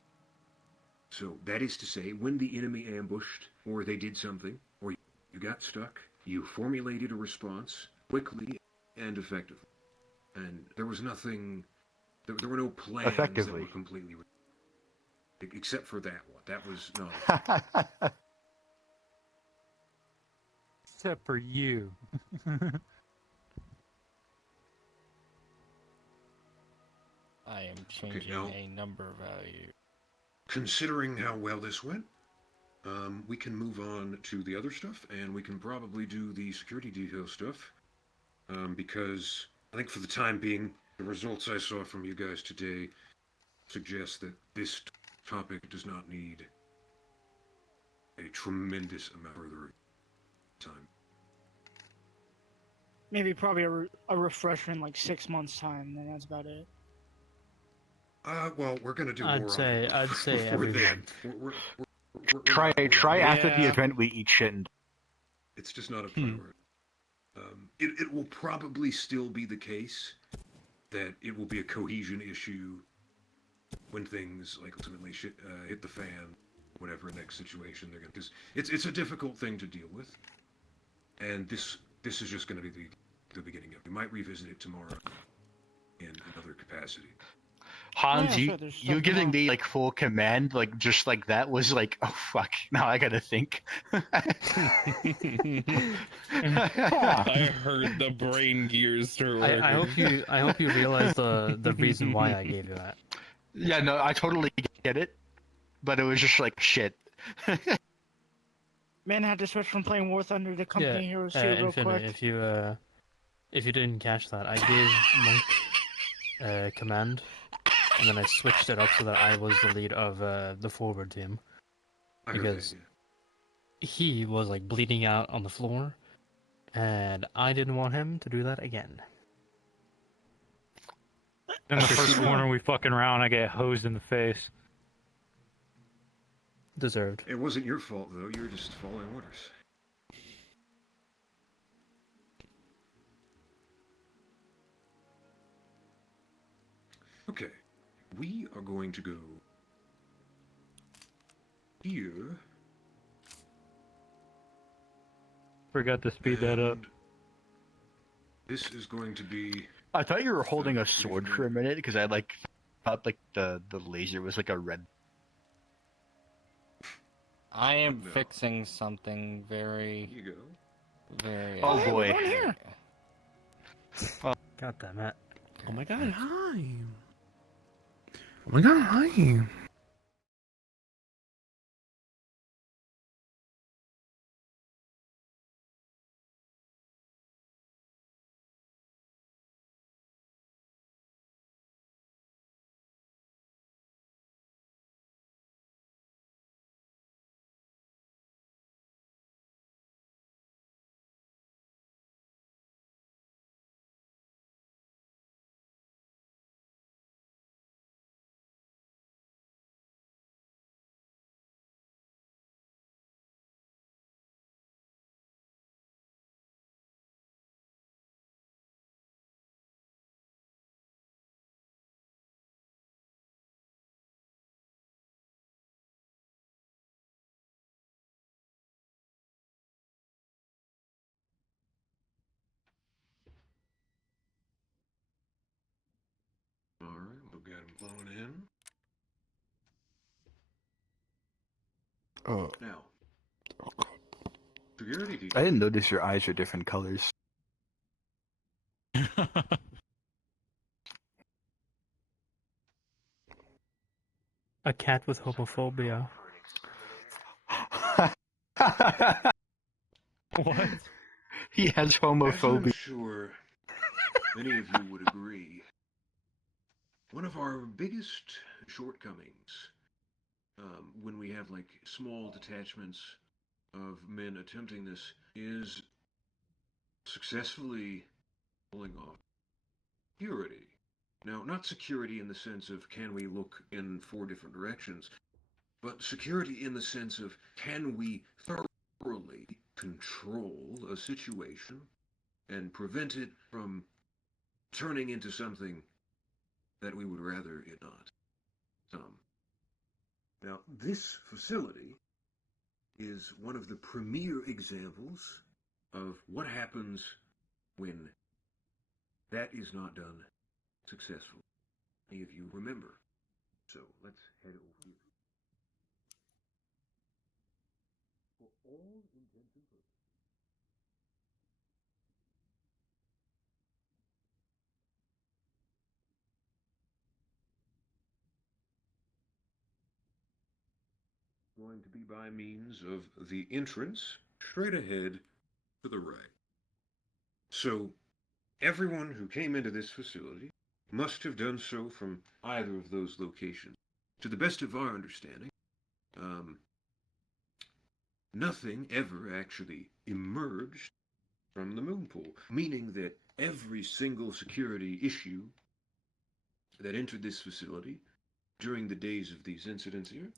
So that is to say, when the enemy ambushed or they did something or you got stuck, you formulated a response quickly and effectively. And there was nothing, there were no plans that were completely, except for that one. That was not. Except for you. I am changing a number value. Considering how well this went, we can move on to the other stuff, and we can probably do the security detail stuff, because I think for the time being, the results I saw from you guys today suggest that this topic does not need a tremendous amount of further time. Maybe probably a refresher in like 6 months' time, then that's about it. Well, we're gonna do more. I'd say every month. Try after the event we eat shit. It's just not a priority. It will probably still be the case that it will be a cohesion issue when things like ultimately hit the fan, whatever next situation they're gonna. Because it's a difficult thing to deal with, and this is just gonna be the beginning of it. We might revisit it tomorrow in another capacity. Hans, you giving me like full command, like just like that was like, oh fuck, now I gotta think. I heard the brain gears start working. I hope you realize the reason why I gave you that. Yeah, no, I totally get it, but it was just like shit. Man, I had to switch from playing War Thunder to Company Heroes 2 real Infinite, quick. if you didn't catch that, I gave Monk command, and then I switched it up so that I was the lead of the forward team, because he was like bleeding out on the floor, and I didn't want him to do that again. In the first corner we fucking round, I get hosed in the face. Deserved. It wasn't your fault though. You were just following orders. Okay, we are going to go here. Forgot to speed that up. This is going to be. I thought you were holding a sword for a minute because I like thought like the laser was like a red. I am fixing something very. Here you go. Very. Oh boy. Here. God damn it. Oh my god, hi. Oh my god, hi. Alright, we'll get him flown in. Oh. Now, security detail. I didn't notice your eyes are different colors. A cat with homophobia. What? He has As I'm homophobia. sure many of you would agree, one of our biggest shortcomings when we have like small detachments of men attempting this is successfully pulling off security. Now, not security in the sense of can we look in 4 different directions, but security in the sense of can we thoroughly control a situation and prevent it from turning into something that we would rather it not. Now, this facility is one of the premier examples of what happens when that is not done successfully. Many of you remember. So let's head over here. For all intents and purposes, going to be by means of the entrance straight ahead to the right. So everyone who came into this facility must have done so from either of those locations. To the best of our understanding, nothing ever actually emerged from the moon pool, meaning that every single security issue that entered this facility during the days of these incidents here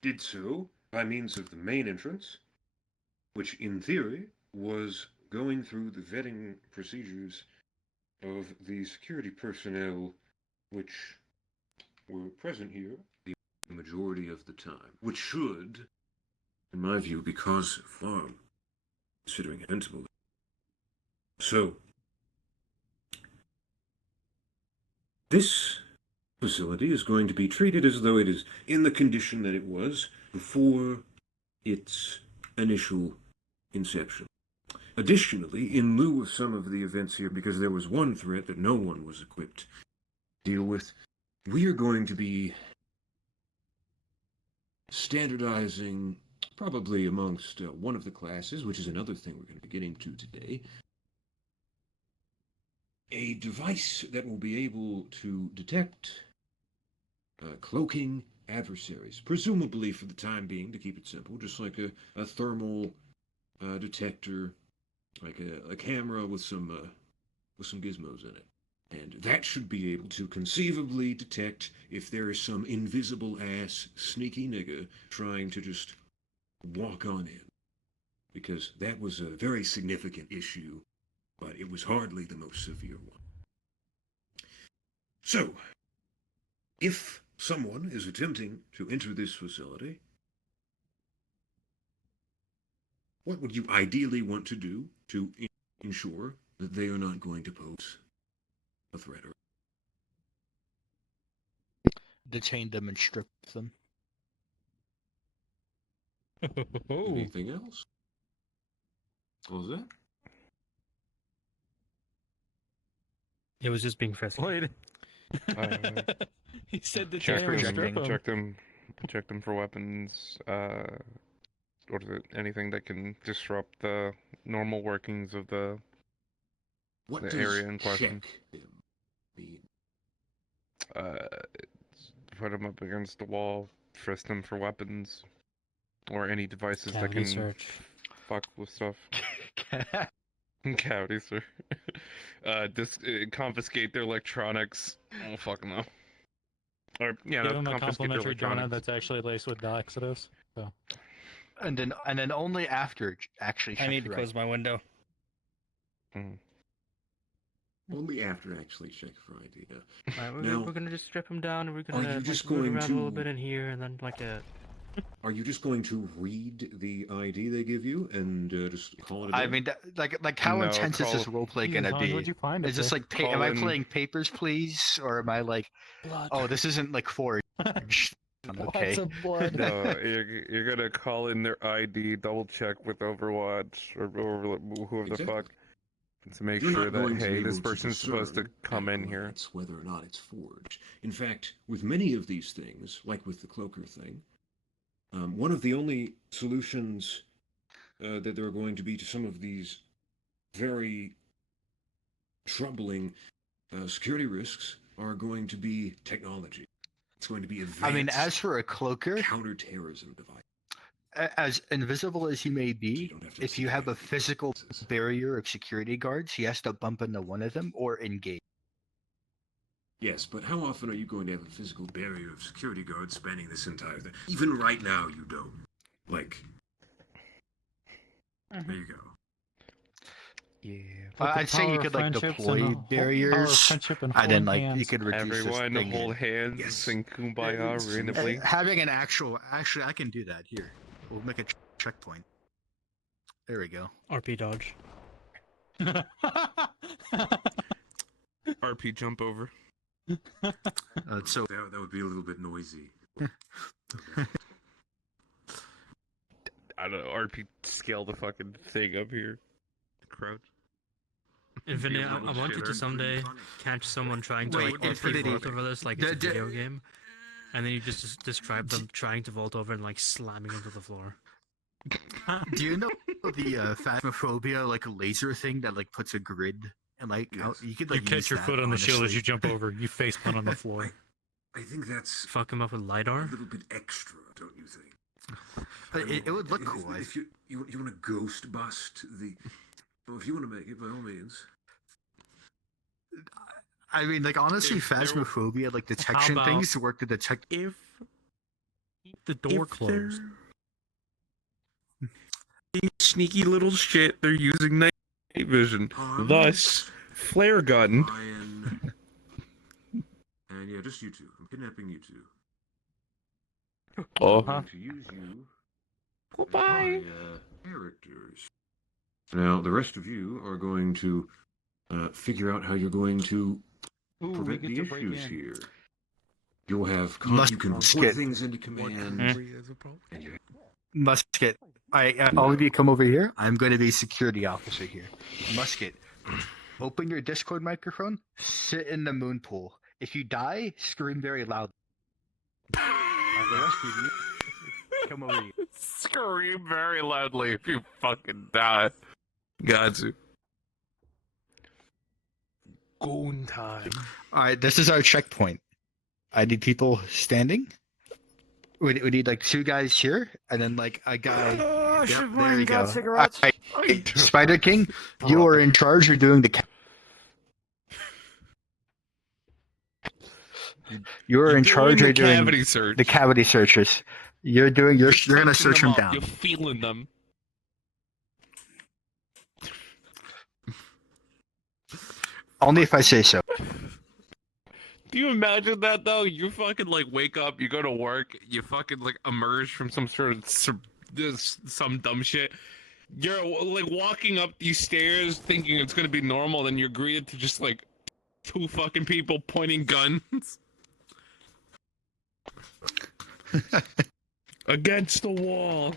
did so by means of the main entrance, which in theory was going through the vetting procedures of the security personnel which were present here the majority of the time, which should, in my view, be cause for alarm, considering invincible. So, this facility is going to be treated as though it is in the condition that it was before its initial inception. Additionally, in lieu of some of the events here, because there was one threat that no one was equipped to deal with, we are going to be standardizing, probably amongst one of the classes, which is another thing we're going to be getting to today, a device that will be able to detect cloaking adversaries, presumably for the time being, to keep it simple, just like a thermal detector, like a camera with some gizmos in it. And that should be able to conceivably detect if there is some invisible-ass sneaky nigga trying to just walk on in. Because that was a very significant issue, but it was hardly the most severe one. So, if someone is attempting to enter this facility, what would you ideally want to do to ensure that they are not going to pose a threat? Detain them and strip them. Anything else? What was that? It was just being frisky. Wait. He said to check strip him. Check them for weapons. Or anything that can disrupt the normal workings of the area in question. Mean? Put them up against the wall, frisk them for weapons, or any devices that Cavity can search. fuck with stuff. Cavity search. Confiscate their electronics. Oh fuck no. Or Give him a confiscate their complimentary donut electronics. that's actually laced with Exodus. So. And then only after actually. I need to close my window. Only after actually check for ID. Alright, Now, we're gonna just strip him down, and we're are gonna you just move going around to- a little bit in here, and then Are you just going to read the ID they give you and just call it a day? I mean, like how No, intense is call- this roleplay Jesus, gonna Hans, be? what'd you find Is up this there? like, am I Call in- playing Papers, Please, or am I like, Blood. oh, this isn't like Forge? Okay. Lots of blood. No, you're gonna call in their ID, double check with Overwatch or whoever the fuck, to make You're sure not that going to be hey, this able to person's supposed to discern come at a in here. glance whether or not it's forged. In fact, with many of these things, like with the cloaker thing, one of the only solutions that there are going to be to some of these very troubling security risks are going to be technology. It's going to be advanced. I mean, as for a cloaker, counterterrorism device. As invisible as he may be, have to if you have a physical barrier of security guards, he has to bump into one of them or engage. Yes, but how often are you going to have a physical barrier of security guards spanning this entire thing? Even right now, you don't. Like, there you go. Yeah, With the I'd say power you of could like friendships deploy and power of barriers, friendship and and then holding like you hands. could reduce this Everyone thing. hold hands and sing Kumbaya randomly. Having an actually, I can do that here. We'll make a checkpoint. There we go. RP dodge. RP jump over. So that would be a little bit noisy. I don't know. RP scale the fucking thing up here. Crouch. Infinity, I want you to someday catch someone trying to Wait, like RP Infinity. vault over this like it's a video game, and then you just describe them trying to vault over and like slamming into the floor. Do you know the Phasmophobia like laser thing that like puts a grid and like you could like You catch use your that, foot on the shield as honestly. you jump over. You face plant on the floor. I think that's Fuck him up with LiDAR? a little bit extra, don't you think? It would look cool. If you want to ghost bust the... Well, if you want to make it, by all means. I mean, like honestly, Phasmophobia like detection about things work to detect. If the door closed. Sneaky little shit, they're using night vision. Thus, flare gun. And yeah, just you two. I'm kidnapping you two. Oh. I'm going to use you Goodbye. as my characters. Now, the rest of you are going to figure out how you're going to prevent the issues here. You'll have you can put things into command. Musket. All of you come over here. I'm going to be security officer here. Musket. Open your Discord microphone. Sit in the moon pool. If you die, scream very loud. The rest of you, come over here. Scream very loudly if you fucking die. Got you. Goon time. All right, this is our checkpoint. I need people standing. We need like two guys here, and then like a guy. Yep, there you go. cigarettes? Alright, Spider King, you are in charge. You're doing the. You're in charge. You're doing cavity search. the cavity searches. You're doing. You're gonna search them down. You're feeling them. Only if I say so. Do you imagine that though? You fucking like wake up, you go to work, you fucking like emerge from some sort of some dumb shit. You're like walking up these stairs thinking it's gonna be normal, then you're greeted to just like two fucking people pointing guns against the wall.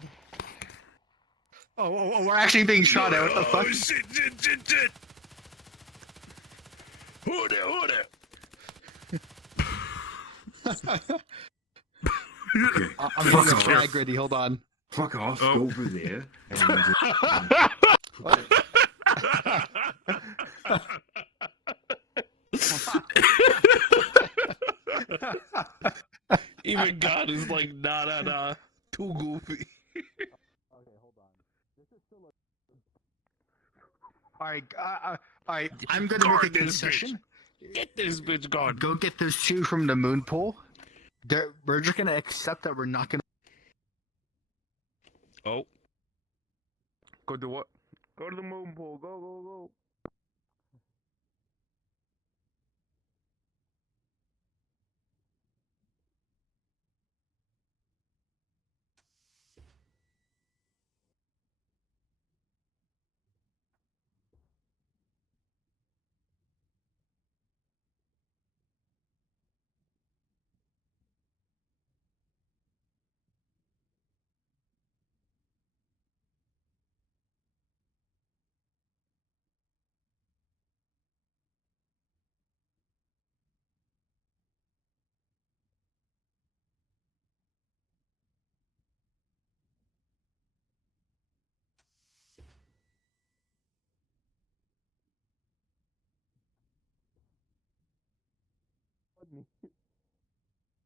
Oh, we're actually being shot at. What the fuck? Shit. Who there? Okay. I'm getting the flag ready. Hold on. Fuck off. Oh. Go over there. Even God is like, nah, too goofy. All right. I'm gonna make a Guard this concession. Get this bitch gone. Go get those two from the moon pool. We're just gonna accept that we're not gonna. Oh. Go to what? Go to the moon pool. Go.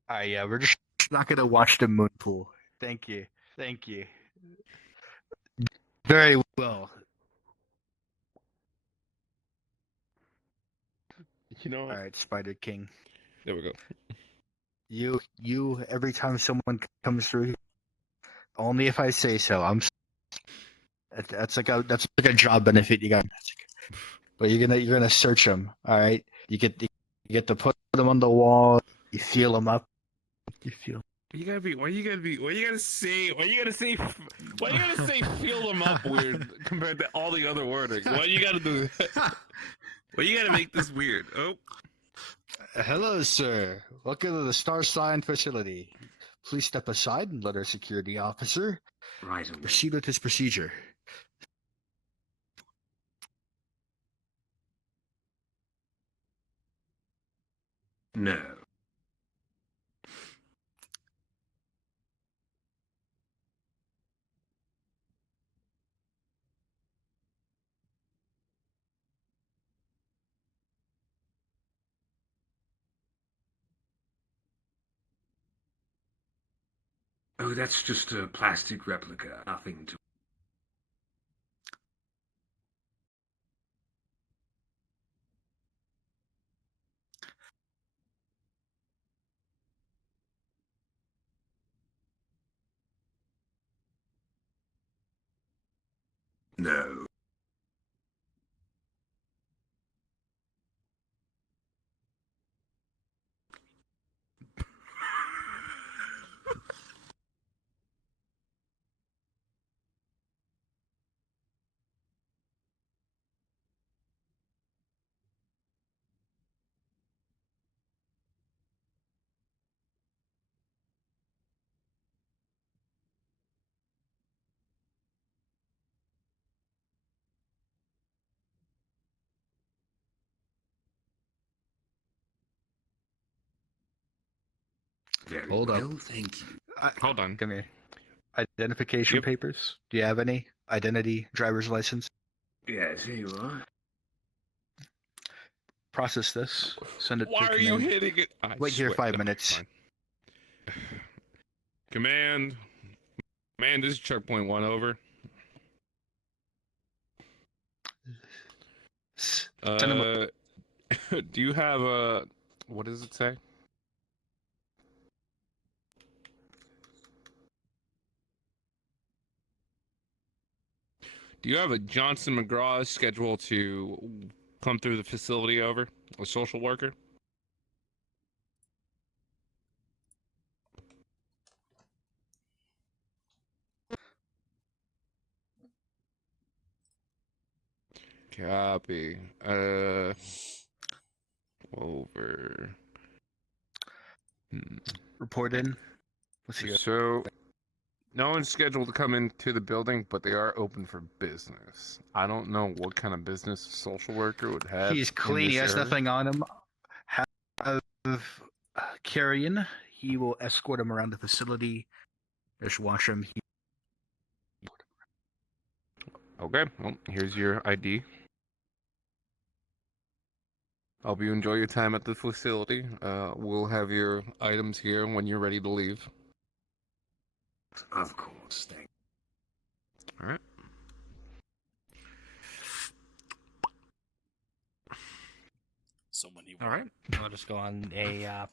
Yeah, we're just not gonna watch the moon pool. Thank you. Thank you. Very well. You know what? All right, Spider King. There we go. You. Every time someone comes through, only if I say so. That's like a job benefit you got. But you're gonna search them. All right. You get to put them on the wall. You feel them up. You feel. Why you gotta say feel them up weird compared to all the other wording? Why you gotta do that? Why you gotta make this weird? Oh. Hello, sir. Welcome to the Star Sign facility. Please step aside and let our security officer proceed with his procedure. No. Oh, that's just a plastic replica. Nothing to. No. Very Hold well, up. thank you. Hold on. Come here. Identification Yep. papers. Do you have any? Identity, driver's license. Yes, here you are. Process this. Send it Why to are you command. hitting it? I Wait here swear- 5 no, minutes. fine. Command. Command, this is checkpoint 1 over. Send him Do you have a... What does it say? Do you have a Johnson McGraw scheduled to come through the facility over? A social worker? Copy. Over. report in. Let's see. So, no one's scheduled to come into the building, but they are open for business. I don't know what kind of business a social worker would have. He's in clean. He this has area. nothing on him. Have Carrion. He will escort him around the facility. Just watch him. Okay, well, here's your ID. Hope you enjoy your time at the facility. We'll have your items here when you're ready to leave. Of course, thank All right. So when you All right. I'll just go on a.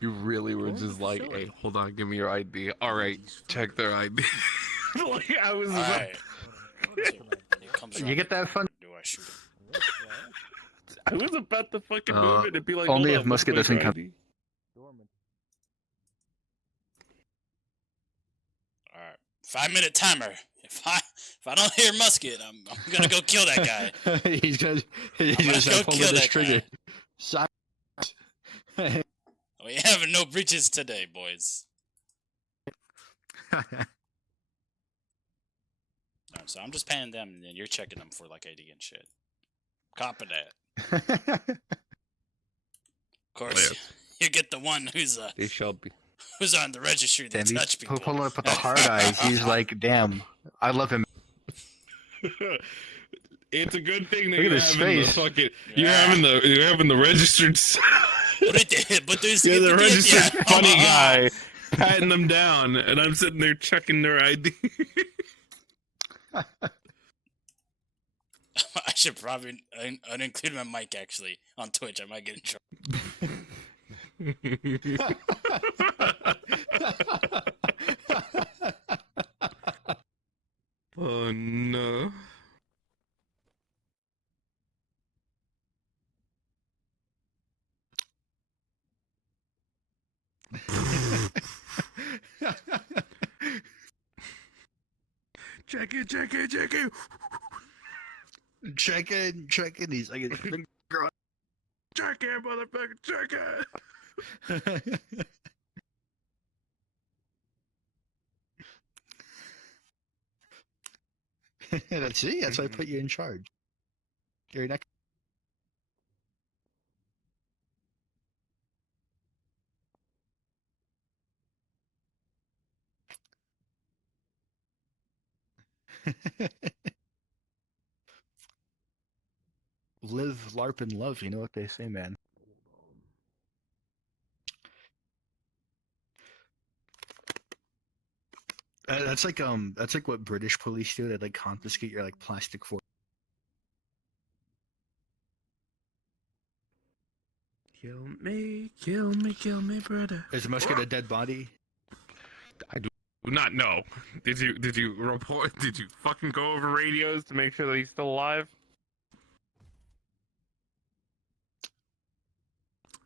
You really were Tour the just like, facility. hey, hold on, give me your ID. All right, check their ID. Like, I was all right. It comes You around get the that fun? corner, do I shoot him? I was about to fucking move it and be like, only hold if on, Musket what's my doesn't come. ID? All right. 5-minute timer. If I don't hear musket, I'm gonna go kill that guy. he's gonna I'm gonna just go pull kill this that trigger. guy. We having no breaches today, boys. All right, so I'm just paying them, and then you're checking them for like AD and shit. Copy that. Of course, you get the one They shall be. who's on the registry that Damn, he's touch people. pulling up with the hard eyes. He's like, damn, I love him. It's a good thing that Look at you're his having the face. fucking Yeah. you're having the registered But there's you're the registered funny guy patting them down, and I'm sitting there checking their ID. I should probably uninclude my mic actually on Twitch. I might get in trouble. Oh no. Check it. Check in. He's like, his finger on. Check it, motherfucker, check it. That's it. That's why I put you in charge. You're next. Live, LARP, and love. You know what they say, man. That's like what British police do. They like confiscate your like plastic fork. Kill me, brother. Is the musket a dead body? I do not know. Did you report? Did you fucking go over radios to make sure that he's still alive?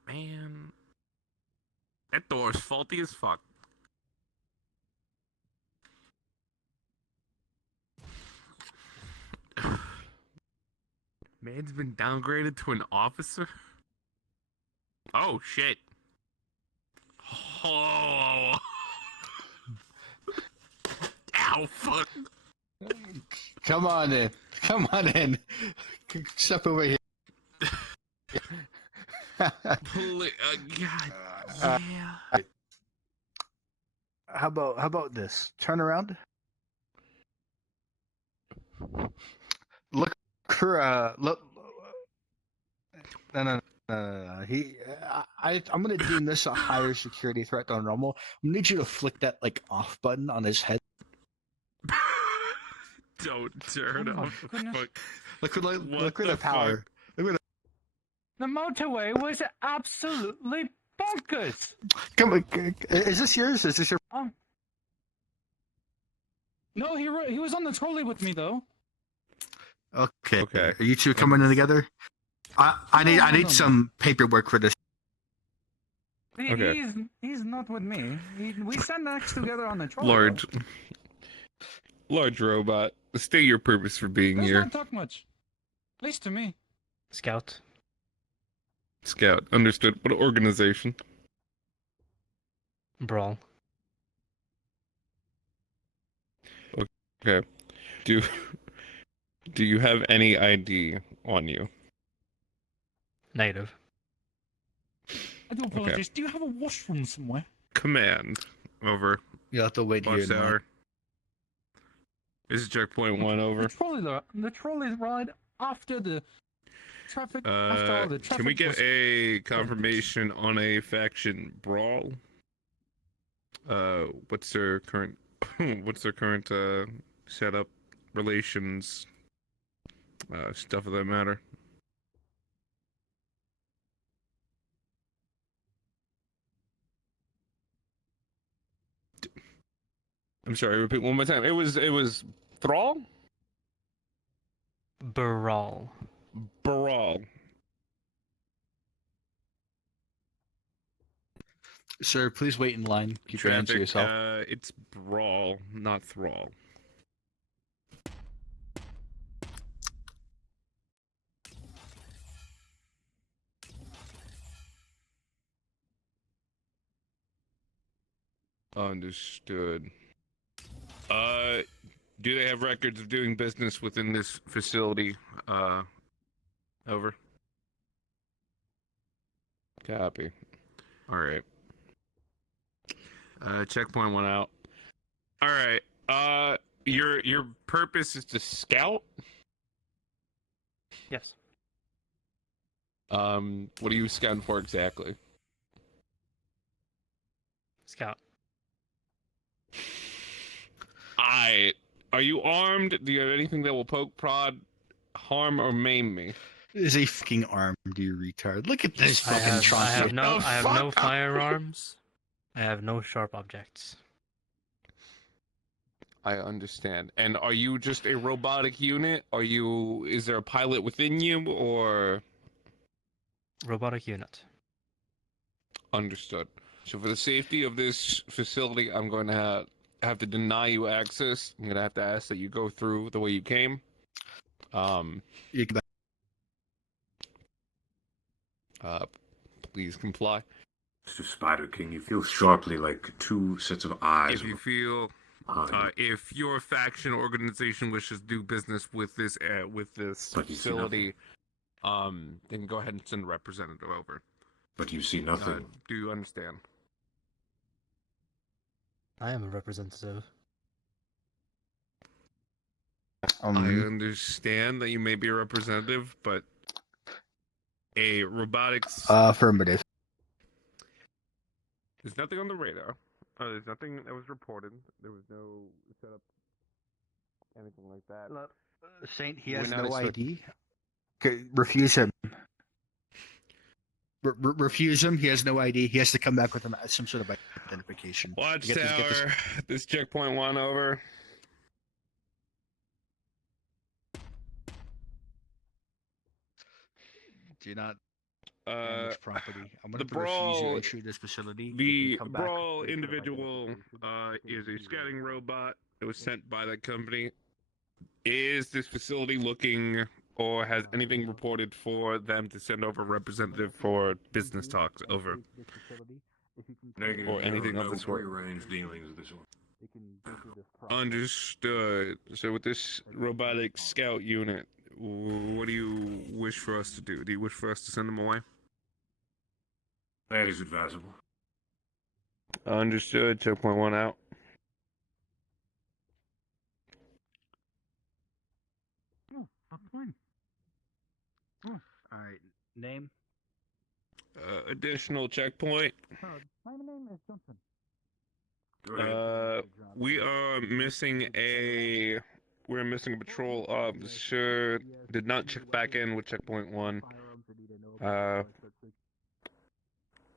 Man, that door's faulty as fuck. Man's been downgraded to an officer? Oh, shit. Oh. Ow, fuck. Come on in. Come on in. Step over here. God, yeah. How about this? Turn around. Look for look. No. I'm gonna deem this a higher security threat than normal. I need you to flick that like off button on his head. Don't turn off. Look for the power. Look at The motorway was absolutely bonkers. Come on, is this yours? Is this your? No, he was on the trolley with me though. Okay. Are you two coming in together? I need some paperwork for this. Okay. He's not with me. We sat next together on the trolley. Large robot, state your purpose for being Let's here. not talk much. At least to me. Scout. Scout, understood. What organization? Brawl. Okay. Do you have any ID on you? Negative. I do apologize. Okay. Do you have a washroom somewhere? Command. Over. You'll have to wait here. Boss hour. This is checkpoint 1 over. The trolley ride after the traffic. After all the traffic. Can we get a confirmation on a faction brawl? What's their current setup, relations, stuff of that matter? I'm sorry, repeat one more time. It was Thrall? Brawl. Brawl. Sir, please wait in line. Keep your hands to yourself. It's Brawl, not Thrall. Understood. Do they have records of doing business within this facility? Over. Copy. All right. Checkpoint 1 out. All right. Your purpose is to scout? Yes. What are you scanning for exactly? Scout. Are you armed? Do you have anything that will poke, prod, harm, or maim me? Is a fucking arm, you retard. Look at this I fucking have, I have tronc. no, the I have fuck no up? firearms. I have no sharp objects. I understand. And are you just a robotic unit? Is there a pilot within you, or? Robotic unit. Understood. So for the safety of this facility, I'm going to have to deny you access. I'm going to have to ask that you go through the way you came. You can- Please comply. Mr. Spider King, you feel sharply like two sets of eyes. If you feel, if your faction organization wishes to do business with this But you see facility, then go ahead and send a representative over. But you see nothing. Do you understand? I am a representative. I understand that you may be a representative, but a robotics. Affirmative. There's nothing on the radar. There's nothing that was reported. There was no setup, anything like that. Look, Saint, he We're has not no expect- ID. Okay, refuse him. Refuse him. He has no ID. He has to come back with some sort of identification. Watchtower, this checkpoint 1 over. Do not damage property. I'm going The to refuse you brawl, entry to this facility. the You can come back brawl with your individual is a scouting robot that was sent by that company. Is this facility looking or has anything reported for them to send over a representative for business talks over? Negative. Or anything of the sort. Prearranged dealings with this one. Understood. So with this robotic scout unit, what do you wish for us to do? Do you wish for us to send them away? That is advisable. Understood. Checkpoint 1 out. Alright, name? Additional checkpoint. My name is Johnson. We're missing a patrol officer. Did not check back in with checkpoint 1.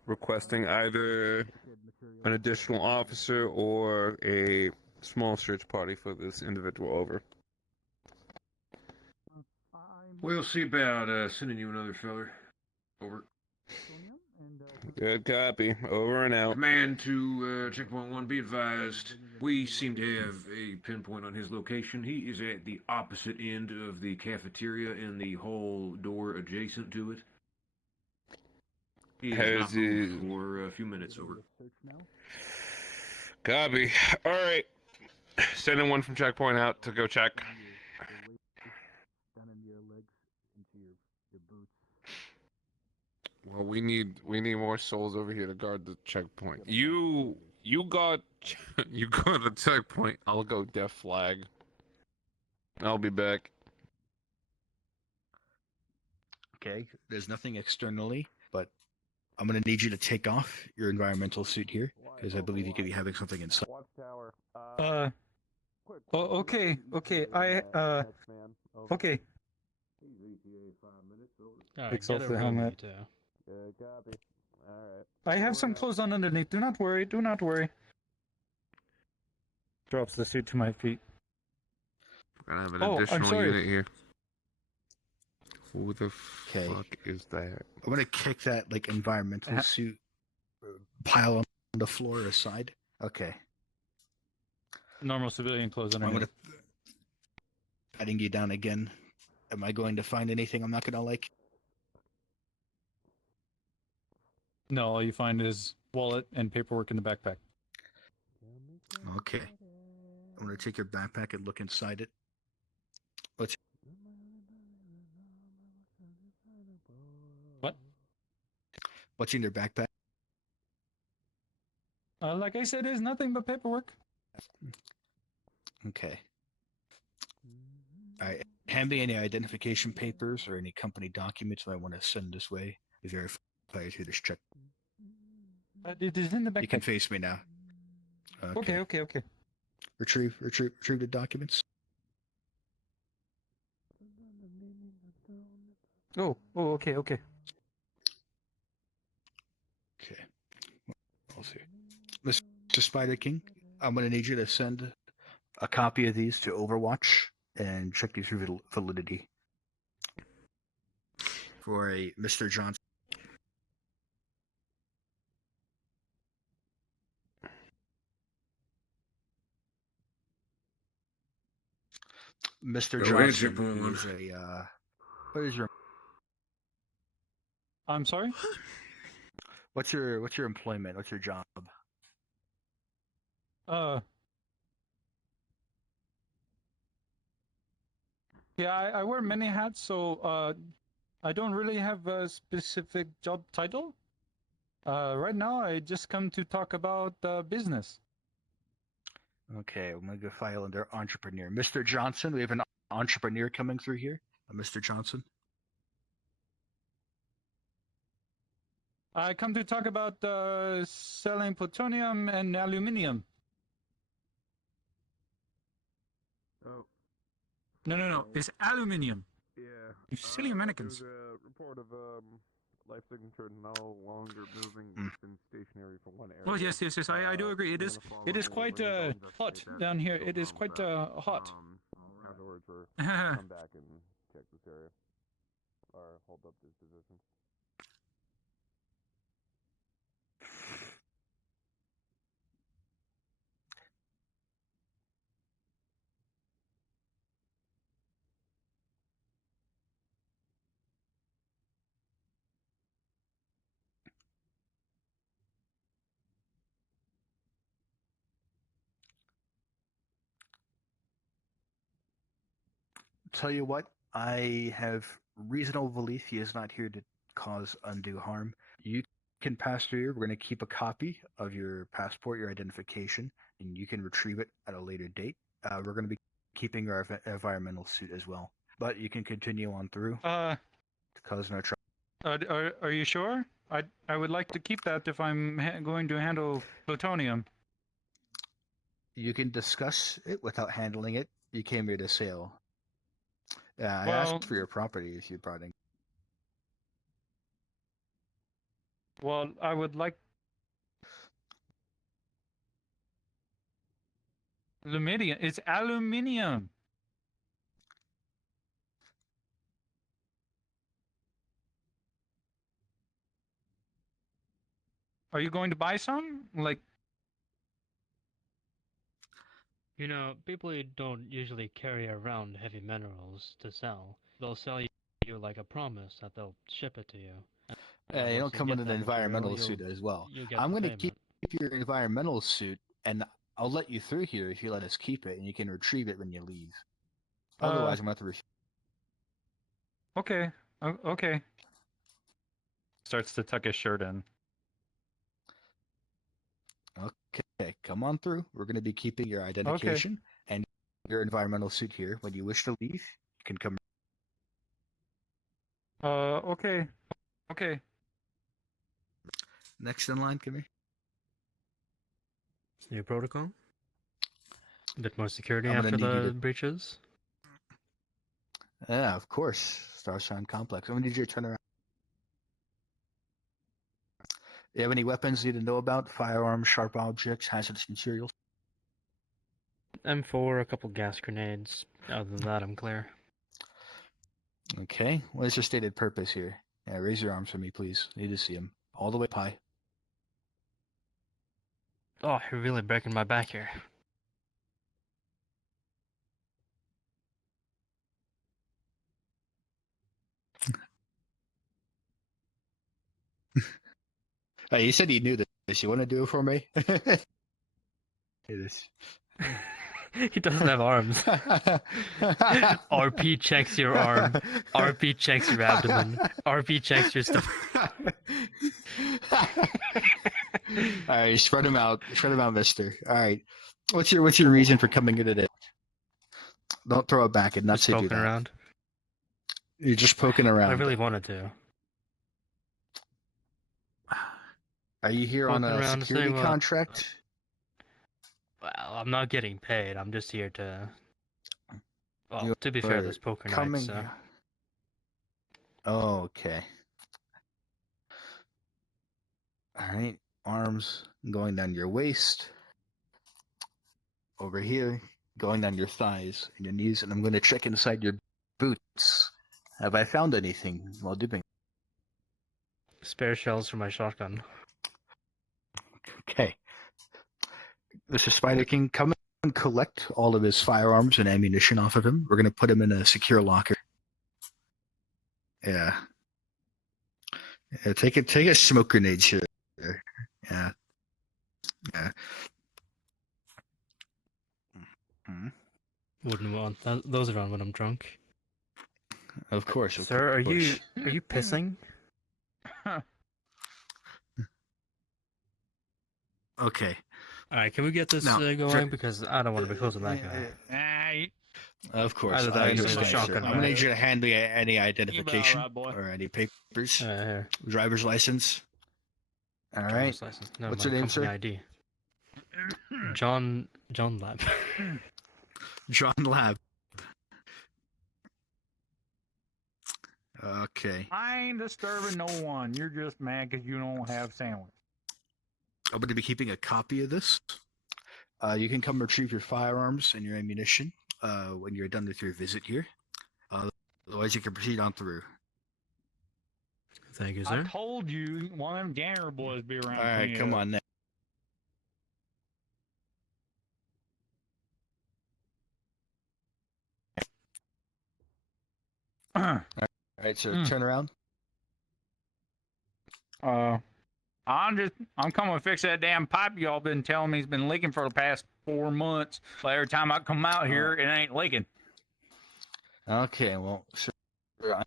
Requesting either an additional officer or a small search party for this individual over. We'll see about sending you another feller. Over. Good copy. Over and out. Command to checkpoint 1, be advised. We seem to have a pinpoint on his location. He is at the opposite end of the cafeteria in the hall door adjacent to it. He has not moved for a few minutes. Over. Copy. Alright. Sending one from checkpoint out to go check. Well, we need more souls over here to guard the checkpoint. You got a checkpoint. I'll go death flag. I'll be back. Okay, there's nothing externally, but I'm gonna need you to take off your environmental suit here, because I believe you could be having something inside. Okay. Okay. Takes off the helmet. I have some clothes on underneath. Do not worry. Do not worry. Drops the suit to my feet. We're gonna have an additional sorry. unit here. Who the fuck is that? I'm gonna kick that like environmental suit pile on the floor aside. Okay. Normal civilian clothes I'm underneath. gonna patting you down again. Am I going to find anything I'm not gonna like? No, all you find is wallet and paperwork in the backpack. Okay. I'm gonna take your backpack and look inside it. What's in your backpack? Like I said, it's nothing but paperwork. Okay. Alright. hand me any identification papers or any company documents I want to send this way to verify through this check. It is in the back. You can face me now. Okay. Retrieve the documents. Oh, okay. Okay. I'll see. Mr. Spider King, I'm going to need you to send a copy of these to Overwatch and check these for validity. For a Mr. Johnson. Mr. Go ahead, Johnson Japon. is a what is your I'm sorry. what's your employment? What's your job? Yeah, I wear many hats, so I don't really have a specific job title. Right now, I just come to talk about business. Okay, I'm gonna go file under entrepreneur. Mr. Johnson, we have an entrepreneur coming through here. Mr. Johnson. I come to talk about selling plutonium and aluminium. Oh, No. It's aluminium. yeah. You silly Americans. There's a report of life signature no longer moving. It's been stationary for one area. Oh yes. I do agree. It is. It is quite hot down here. It is quite hot. Afterwards, we're come back and check this area or hold up this position. Tell you what, I have reasonable belief he is not here to cause undue harm. You can pass through here. We're going to keep a copy of your passport, your identification, and you can retrieve it at a later date. We're going to be keeping your environmental suit as well, but you can continue on through to cause no trouble. Are you sure? I would like to keep that if I'm going to handle plutonium. You can discuss it without handling it. You came here to sell. I Well- asked for your property if you brought in. Well, I would like aluminium. It's aluminium. Are you going to buy some? Like, You know, people don't usually carry around heavy minerals to sell. They'll sell you like a promise that they'll ship it to you. And You once don't come get in an that environmental material, suit as well. you'll get I'm the going to payment. keep your environmental suit, and I'll let you through here if you let us keep it, and you can retrieve it when you leave. Otherwise, I'm going to have to okay, okay. Starts to tuck his shirt in. Okay, come on through. We're going to be keeping your identification and your environmental suit here. When you wish to leave, you can come. Okay. Next in line, come here. New protocol. A bit more security I'm gonna after need you the to- breaches. Yeah, of course. Starshine Complex. I'm going to need you to turn around. You have any weapons you need to know about? Firearms, sharp objects, hazardous materials? M4, a couple gas grenades. Other than that, I'm clear. Okay. What is your stated purpose here? Yeah, raise your arms for me, please. Need to see them. All the way up high. Oh, you're really breaking my back here. Hey, you said you knew this. You want to do it for me? It is. He doesn't have arms. RP checks your arm. RP checks your abdomen. RP checks your stomach. All right, spread them out. Spread them out, mister. All right. What's your reason for coming here today? Don't throw it back and not Just say do poking that. around. You're just poking around. I really wanted to. Are you here on Poking a around to say security what? contract? Well, I'm not getting paid. I'm just here to. Well, You to be fair, are there's poker nights, coming. so. Oh, okay. All right. Arms going down your waist. Over here, going down your thighs and your knees, and I'm going to check inside your boots. Have I found anything while doing? Spare shells for my shotgun. Okay. Mr. Spider King, come and collect all of his firearms and ammunition off of him. We're going to put him in a secure locker. Yeah. Take a smoke grenade here. Yeah. Yeah. Mhm. Wouldn't want those around when I'm drunk. Of course. Of Sir, are course. you pissing? Okay. All right, can we get this Now, going? Because I don't want to be close to that guy. Of course, Either that I or give him a understand, sir. shotgun I'm gonna back. need you to hand me any identification alright, boy. or any papers, Here. driver's license. All right. Driver's license. No, What's my your name, company sir? ID. John Lab. John Lab. Okay. I ain't disturbing no one. You're just mad because you don't have sandwich. I'm going to be keeping a copy of this. You can come retrieve your firearms and your ammunition when you're done with your visit here. Otherwise, you can proceed on through. Thank you, I sir. told you one of them janitor boys be around. All right, come on now. All right, sir. Turn around. I'm coming to fix that damn pipe y'all been telling me has been leaking for the past 4 months. But every time I come out here, it ain't leaking. Okay, well, sir.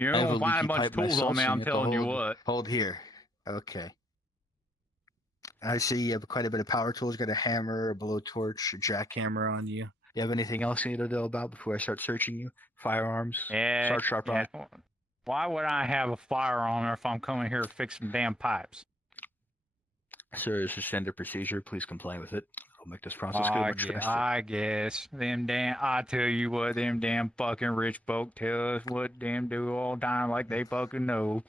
You I have don't find a leaky bunch pipe of tools myself, on me, so I'm have to telling you hold- what. Hold here. Okay. I see you have quite a bit of power tools. Got a hammer, a blowtorch, a jackhammer on you. You have anything else you need to know about before I start searching you? Firearms? Yeah, Start sharp yeah. Why would I have a firearm if I'm coming here to fix some damn pipes? Sir, this is standard procedure. Please comply with it. It'll make this process go much faster. I guess. I tell you what, them damn fucking rich folk tell us what them do all the time like they fucking know.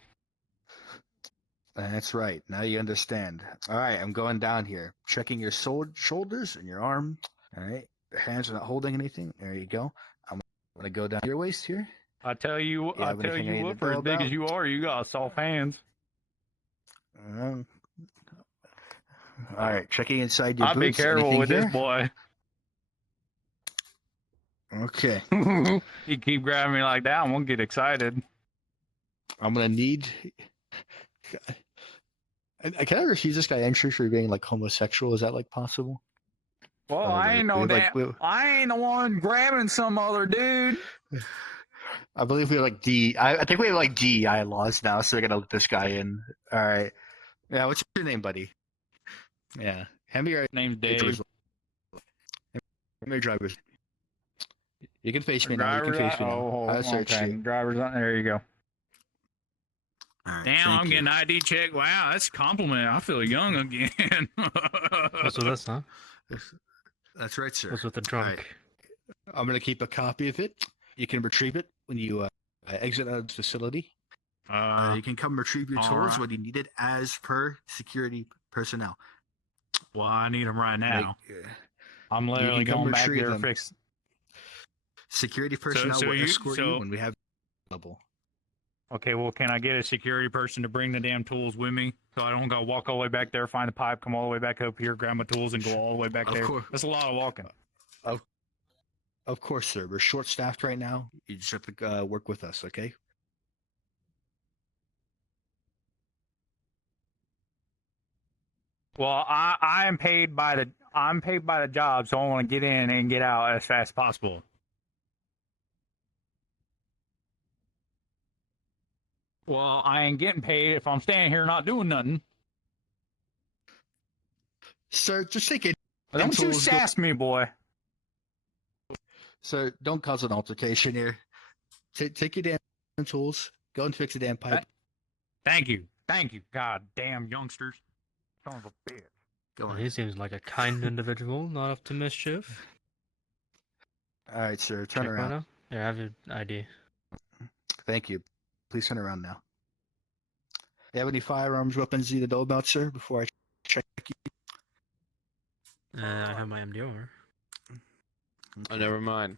That's right. Now you understand. All right, I'm going down here. Checking your shoulders and your arm. All right. Your hands are not holding anything. There you go. I'm going to go down your waist here. I tell you You have anything I need what, to for know as big about? as you are, you got soft hands. All right, checking inside your I'll boots. be careful Anything with here? this boy. Okay. You keep grabbing me like that, I'm gonna get excited. I'm going to need... Can I refuse this guy entry for being like homosexual? Is that like possible? Well, I ain't no like, damn. I ain't the one grabbing some other dude. I believe we have like I think we have like DEI laws now, so they're gonna let this guy in. All right. Yeah, what's your name, buddy? Yeah, hand me your name's Dave. driver's. Hand me your driver's. You can face me now. You can face me now. I'll search okay. you. Driver's on. There you go. All right, Damn, thank I'm you. getting ID check. Wow, that's a compliment. I feel young again. What's with this, huh? That's right, sir. What's with the drunk? All right. I'm gonna keep a copy of it. You can retrieve it when you exit out of the facility. You can come retrieve your all tools right. when you need it, as per security personnel. Well, I need them right now. I'm You literally can come going back retrieve there to them. fix. Security personnel will escort you so- when we have available. Okay, well, can I get a security person to bring the damn tools with me so I don't gotta walk all the way back there, find the pipe, come all the way back up here, grab my tools, and go all the way back Of there? course. That's a lot of walking. Of course, sir. We're short-staffed right now. You just have to work with us, okay? Well, I'm paid by the job, so I want to get in and get out as fast as possible. Well, I ain't getting paid if I'm standing here not doing nothing. Sir, just take it. Don't you sass me, boy. Sir, don't cause an altercation here. Take your damn tools. Go and fix the damn pipe. Thank you. God damn youngsters. Son of a bitch. Go on. He seems like a kind individual, not up to mischief. All right, sir. Turn Check right around. now. Here, I have your ID. Thank you. Please turn around now. You have any firearms, weapons you need to know about, sir, before I check you? I have my MDR. Oh, never mind.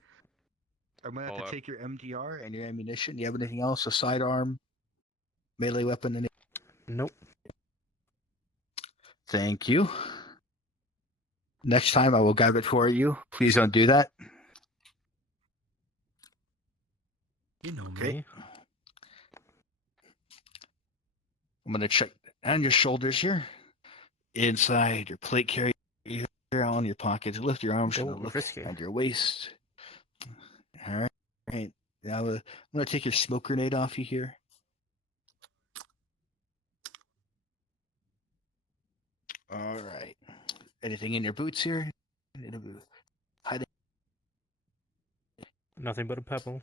I'm going to Hold have to up. take your MDR and your ammunition. Do you have anything else? A sidearm, melee weapon, any? Nope. Thank you. Next time I will grab it for you. Please don't do that. You know Okay. me. I'm going to check on your shoulders here. Inside your plate carrier here on your pockets. Lift your arms Oh, and look risky. at your waist. All right. Now I'm going to take your smoke grenade off you here. All right. Anything in your boots here? Hide it. Nothing but a pebble.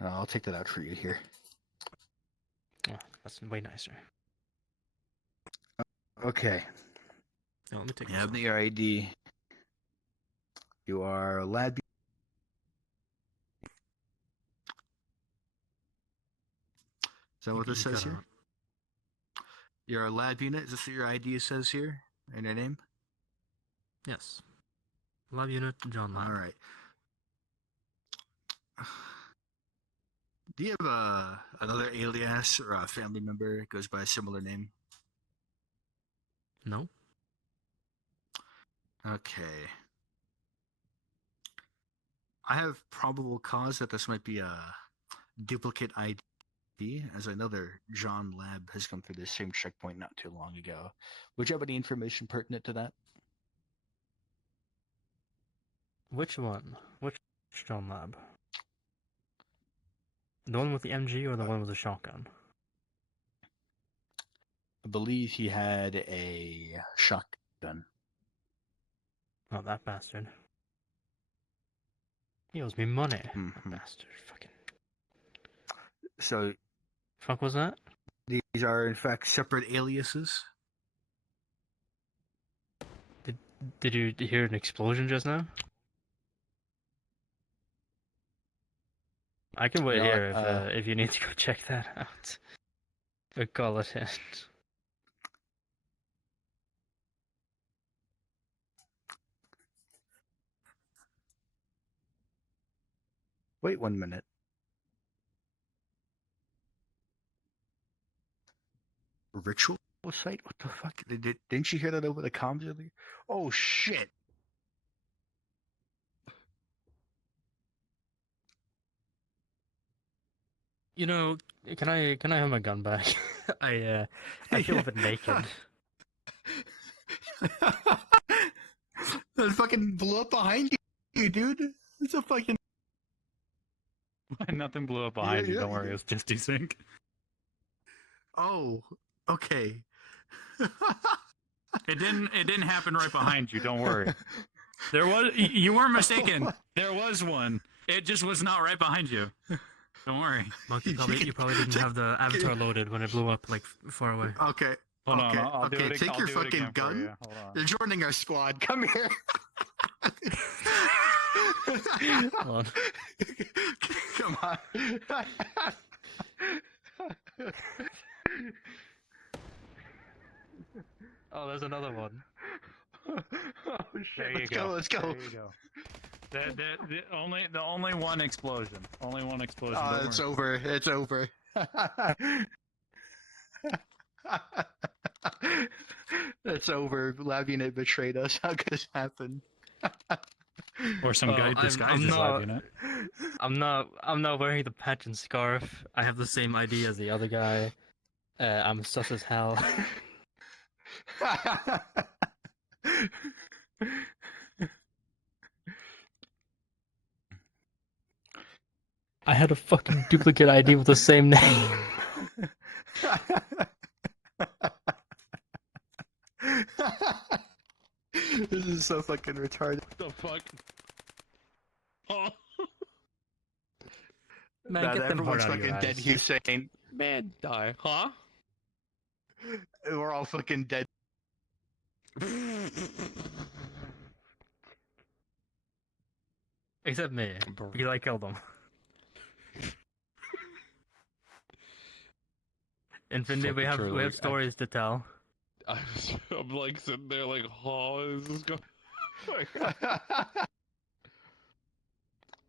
I'll take that out for you here. Oh, that's way nicer. Okay. Now, let me take You this have off. your ID. You are a lab. Is that what this You says cut here? You're a lab unit. Is this what your ID says here? And your name? Yes. Lab unit, John Lab. All right. Do you have another alias or a family member that goes by a similar name? No? Okay. I have probable cause that this might be a duplicate ID, as another John Lab has come through this same checkpoint not too long ago. Would you have any information pertinent to that? Which one? Which John Lab? The one with the MG or the one with the shotgun? I believe he had a shotgun. Oh, that bastard. He owes me money. Mhm. That bastard. Fucking. So Fuck was that? these are in fact separate aliases. Did you hear an explosion just now? I can wait No, here if you need to go check that out. Or call it in. Wait 1 minute. Ritual site? What the fuck? Didn't you hear that over the comms earlier? Oh shit! You know, can I have my gun back? I feel a bit naked. That fucking blew up behind you, dude. It's a fucking. Nothing blew up behind you. Yeah, Don't worry, it was just desync. Oh, okay. It didn't happen right behind you. Don't worry. There was you weren't mistaken. There was one. It just was not right behind you. Don't worry. Monkey, you probably didn't have the avatar loaded when it blew up like far away. Okay. Hold on, okay. I'll do okay. it. Take I'll your do it fucking again for gun. you. Hold on. You're joining our squad. Come here. Hold on. Come on. Oh, there's another one. Oh shit! There you Let's go. Let's go. There you go. The only one explosion. Only one explosion. Oh, Don't it's worry. over. It's over. It's over. Lab unit betrayed us. How could this happen? Or some guy disguised as lab unit. I'm not wearing the patch and scarf. I have the same ID as the other guy. I'm sus as hell. I had a fucking duplicate ID with the same name. This is so fucking retarded. What the fuck? Oh. Man, That get them everyone's heart out of fucking your dead eyes. here saying, Man, die, huh? we're all fucking dead. Except me, because I killed him. Infinity, we Fucking have true, like, stories to tell. I'm like sitting there like, oh, is this going?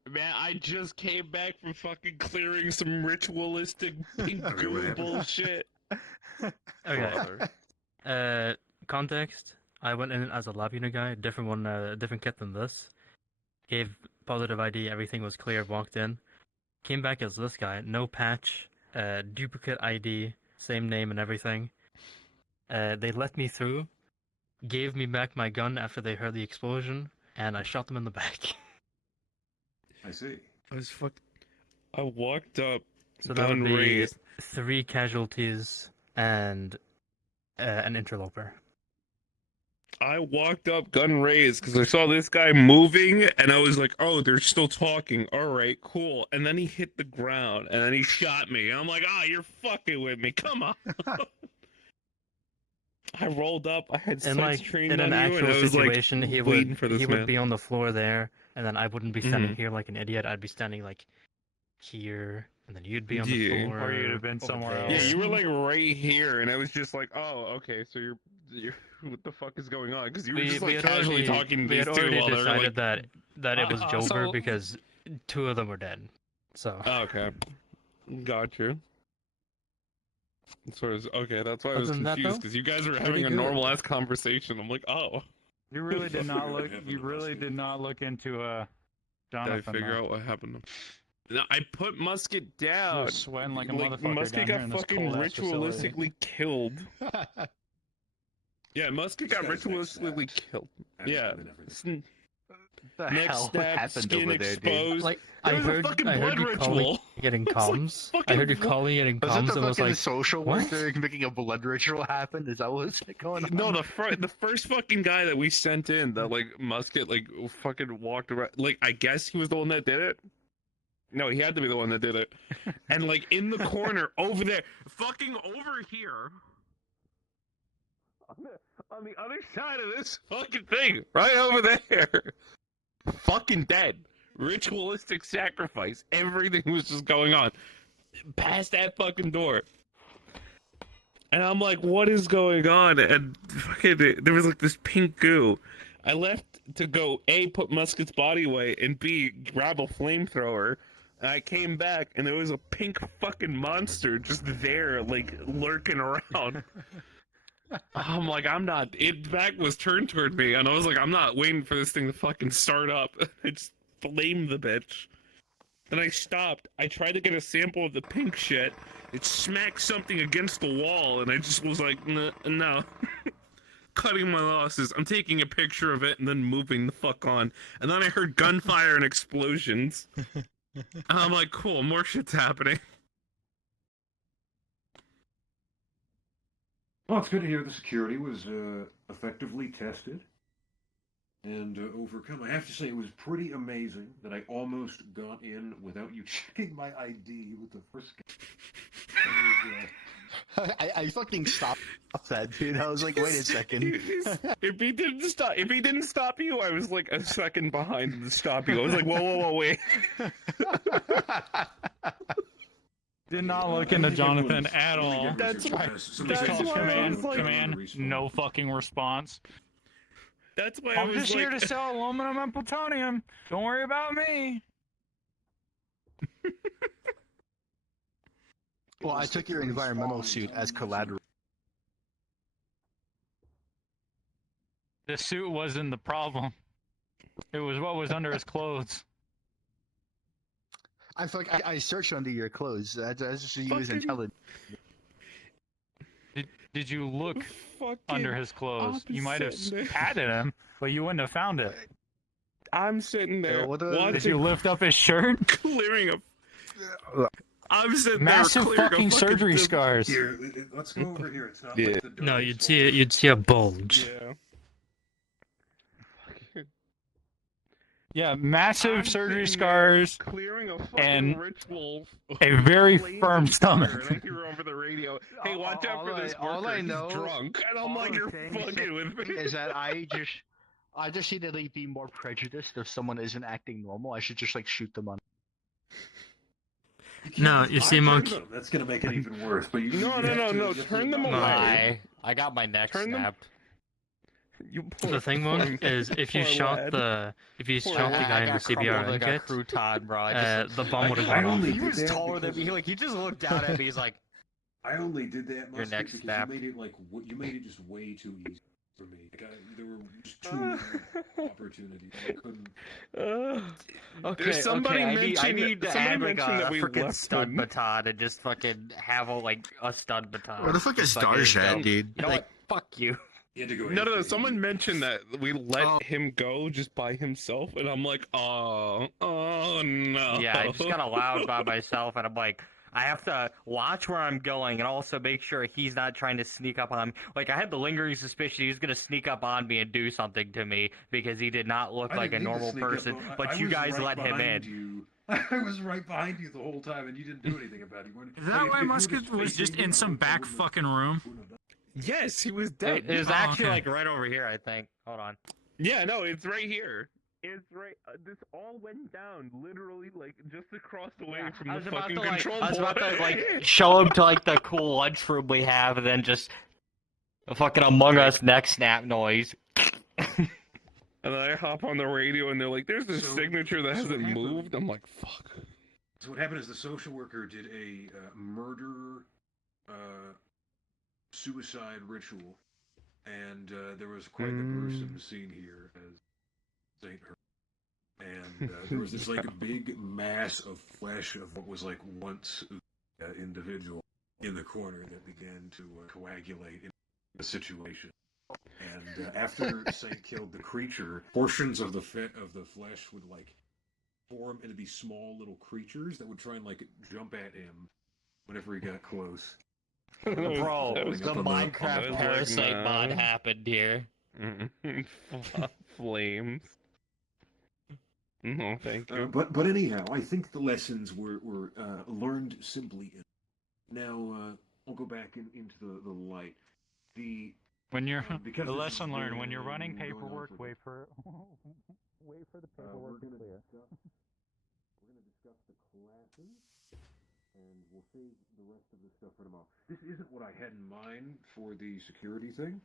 Man, I just came back from fucking clearing some ritualistic pink Okay, what goo happened? bullshit. Okay. Context. I went in as a lab unit guy, different one, different kit than this. Gave positive ID, everything was clear, walked in. Came back as this guy, no patch, duplicate ID, same name and everything. They let me through, gave me back my gun after they heard the explosion, and I shot them in the back. I see. I walked up, So that would gun be raised. 3 casualties and an interloper. I walked up, gun raised, because I saw this guy moving, and I was like, oh, they're still talking. All right, cool. And then he hit the ground, and then he shot me. And I'm like, ah, you're fucking with me. Come on. I rolled up. I had In sights trained in on an you, and actual I was situation, like he waiting would for this he man. would be on the floor there, and then I wouldn't be standing Mhm. here like an idiot. I'd be standing like here, and then you'd be on the Yeah. floor. Or you'd have been over somewhere there. Yeah, you were like right here, and I was just like, oh, okay, so you're what the fuck is going on? Because you were just like casually talking to we these had two already while they're decided like, that it was Joker so- because 2 of them were dead. So oh, okay, got you. So okay, that's why I was Other than that, confused though, because you guys were pretty having a good. normal ass conversation. I'm like, oh, You really did not look. You really did not look into did I Jonathan. figure though. out what happened? No, I put Musket down. You're sweating like a motherfucker Musket down here got in this fucking cold-ass facility. ritualistically killed. Yeah, Musket got This guy's next ritualistically killed. Yeah. The Next hell snap, happened skin over there, dude? exposed. like There I was a heard fucking I heard blood you ritual. calling getting It's like comms. I fucking heard you blo- calling getting Was it comms the and was fucking like, social what? worker making a blood ritual happen? Is that what's going on? No, the first fucking guy that we sent in, that like Musket like fucking walked around. Like I guess he was the one that did it. No, he had to be the one that did it. And like in the corner over there, fucking over here, on the other side of this fucking thing, right over there, fucking dead. Ritualistic sacrifice. Everything was just going on past that fucking door. And I'm like, what is going on? And fucking, there was like this pink goo. I left to go A, put Musket's body away, and B, grab a flamethrower. And I came back, and there was a pink fucking monster just there, like, lurking around. I'm like, I'm not. Its back was turned toward me, and I was like, I'm not waiting for this thing to fucking start up. I just flamed the bitch. Then I stopped. I tried to get a sample of the pink shit. It smacked something against the wall, and I just was like, no. Cutting my losses. I'm taking a picture of it and then moving the fuck on. And then I heard gunfire and explosions. And I'm like, cool, more shit's happening. Well, it's good to hear the security was effectively tested and overcome. I have to say, it was pretty amazing that I almost got in without you checking my ID with the first guy. I fucking stopped that, dude. I was like, wait a second. If he didn't stop you, I was like a second behind to stop you. I was like, whoa, wait. Did not look into Jonathan at all. That's why Command, no fucking response. That's why I'm I was just like, here to sell aluminum and plutonium. Don't worry about me. Well, I took your environmental suit as collateral. The suit wasn't the problem. It was what was under his clothes. I searched under your clothes. That's just you as Fucking- intelligent. Did you look fucking under his clothes? You might have opposite, man. patted him, but you wouldn't have found it. I'm sitting there what the- watching, Did you lift up his shirt? clearing a. I'm sitting Massive there clearing fucking a surgery fucking scars. Here, let's go over here. It's not Yeah. like the No, darkest you'd see a bulge. Yeah. Yeah, massive I'm surgery sitting there scars clearing a fucking and ritual. a very flaming firm fire, stomach. And I hear over the radio, "Hey, watch out for this worker. He's drunk." And I'm like, "You're fucking with me." Is that I just need to like, be more prejudiced if someone isn't acting normal. I should just like shoot them on. No, you see, Monk. That's gonna make it even worse. But you No. have to- you have Turn to them not- away. I got my neck Turn them- snapped. You The thing, Monk, is if you shot the guy in the CBR like kit, a crouton, bro. the bomb would have I gone off. only He did was that taller than because me. Like he just looked down at me. He's like, I only did that Your mostly neck because snapped. you made it like you made it just way too easy for me. Like there were just too many opportunities. I couldn't. okay, There's somebody I mentioned- need to somebody add like mentioned a that we freaking left stud him. baton and just fucking have a stud baton. What the fuck is Just fucking Starshad, go, dude? You know what? Fuck you. You had to go. No. AFK. Someone mentioned that we let him go just by himself, and I'm like, oh no. Yeah, I just got allowed by myself, and I'm like, I have to watch where I'm going, and also make sure he's not trying to sneak up on me. Like, I had the lingering suspicion he was gonna sneak up on me and do something to me because he did not look I like a didn't need to normal sneak up person. on- But I you was guys right let him behind in. you. I was right behind you the whole time, and you didn't do anything about it. You weren't- Is like, that if why you were Musket was just facing me, in I some wouldn't- I back wouldn't have- fucking room? wouldn't have done Yes, he was dead. It was Oh, actually okay. like right over here, I think. Hold on. Yeah, no, it's right here. It's right. This all went down literally like just across the way from the fucking control I was about to board. like show him to like the cool lunchroom we have, and then just a fucking Among Us neck snap noise. And then I hop on the radio, and they're like, "There's this So- signature that so hasn't what happened- moved." I'm like, "Fuck." So what happened is the social worker did a murder suicide ritual, and there was quite the gruesome scene here as Saint her. And there was this like a big mass of flesh of what was like once an individual in the corner that began to coagulate in the situation. And after Saint killed the creature, portions of the flesh would like form into these small little creatures that would try and like jump at him whenever he got close. Bro, that was the up on Minecraft like, parasite no. mod happened here. Flames. No, thank you. But anyhow, I think the lessons were learned simply. Now I'll go back into the light. When you're Because the this lesson has learned when been you're running going on paperwork, for- wait for the paperwork to clear. We're gonna discuss the classes, and we'll save the rest of the stuff for tomorrow. This isn't what I had in mind for the security thing.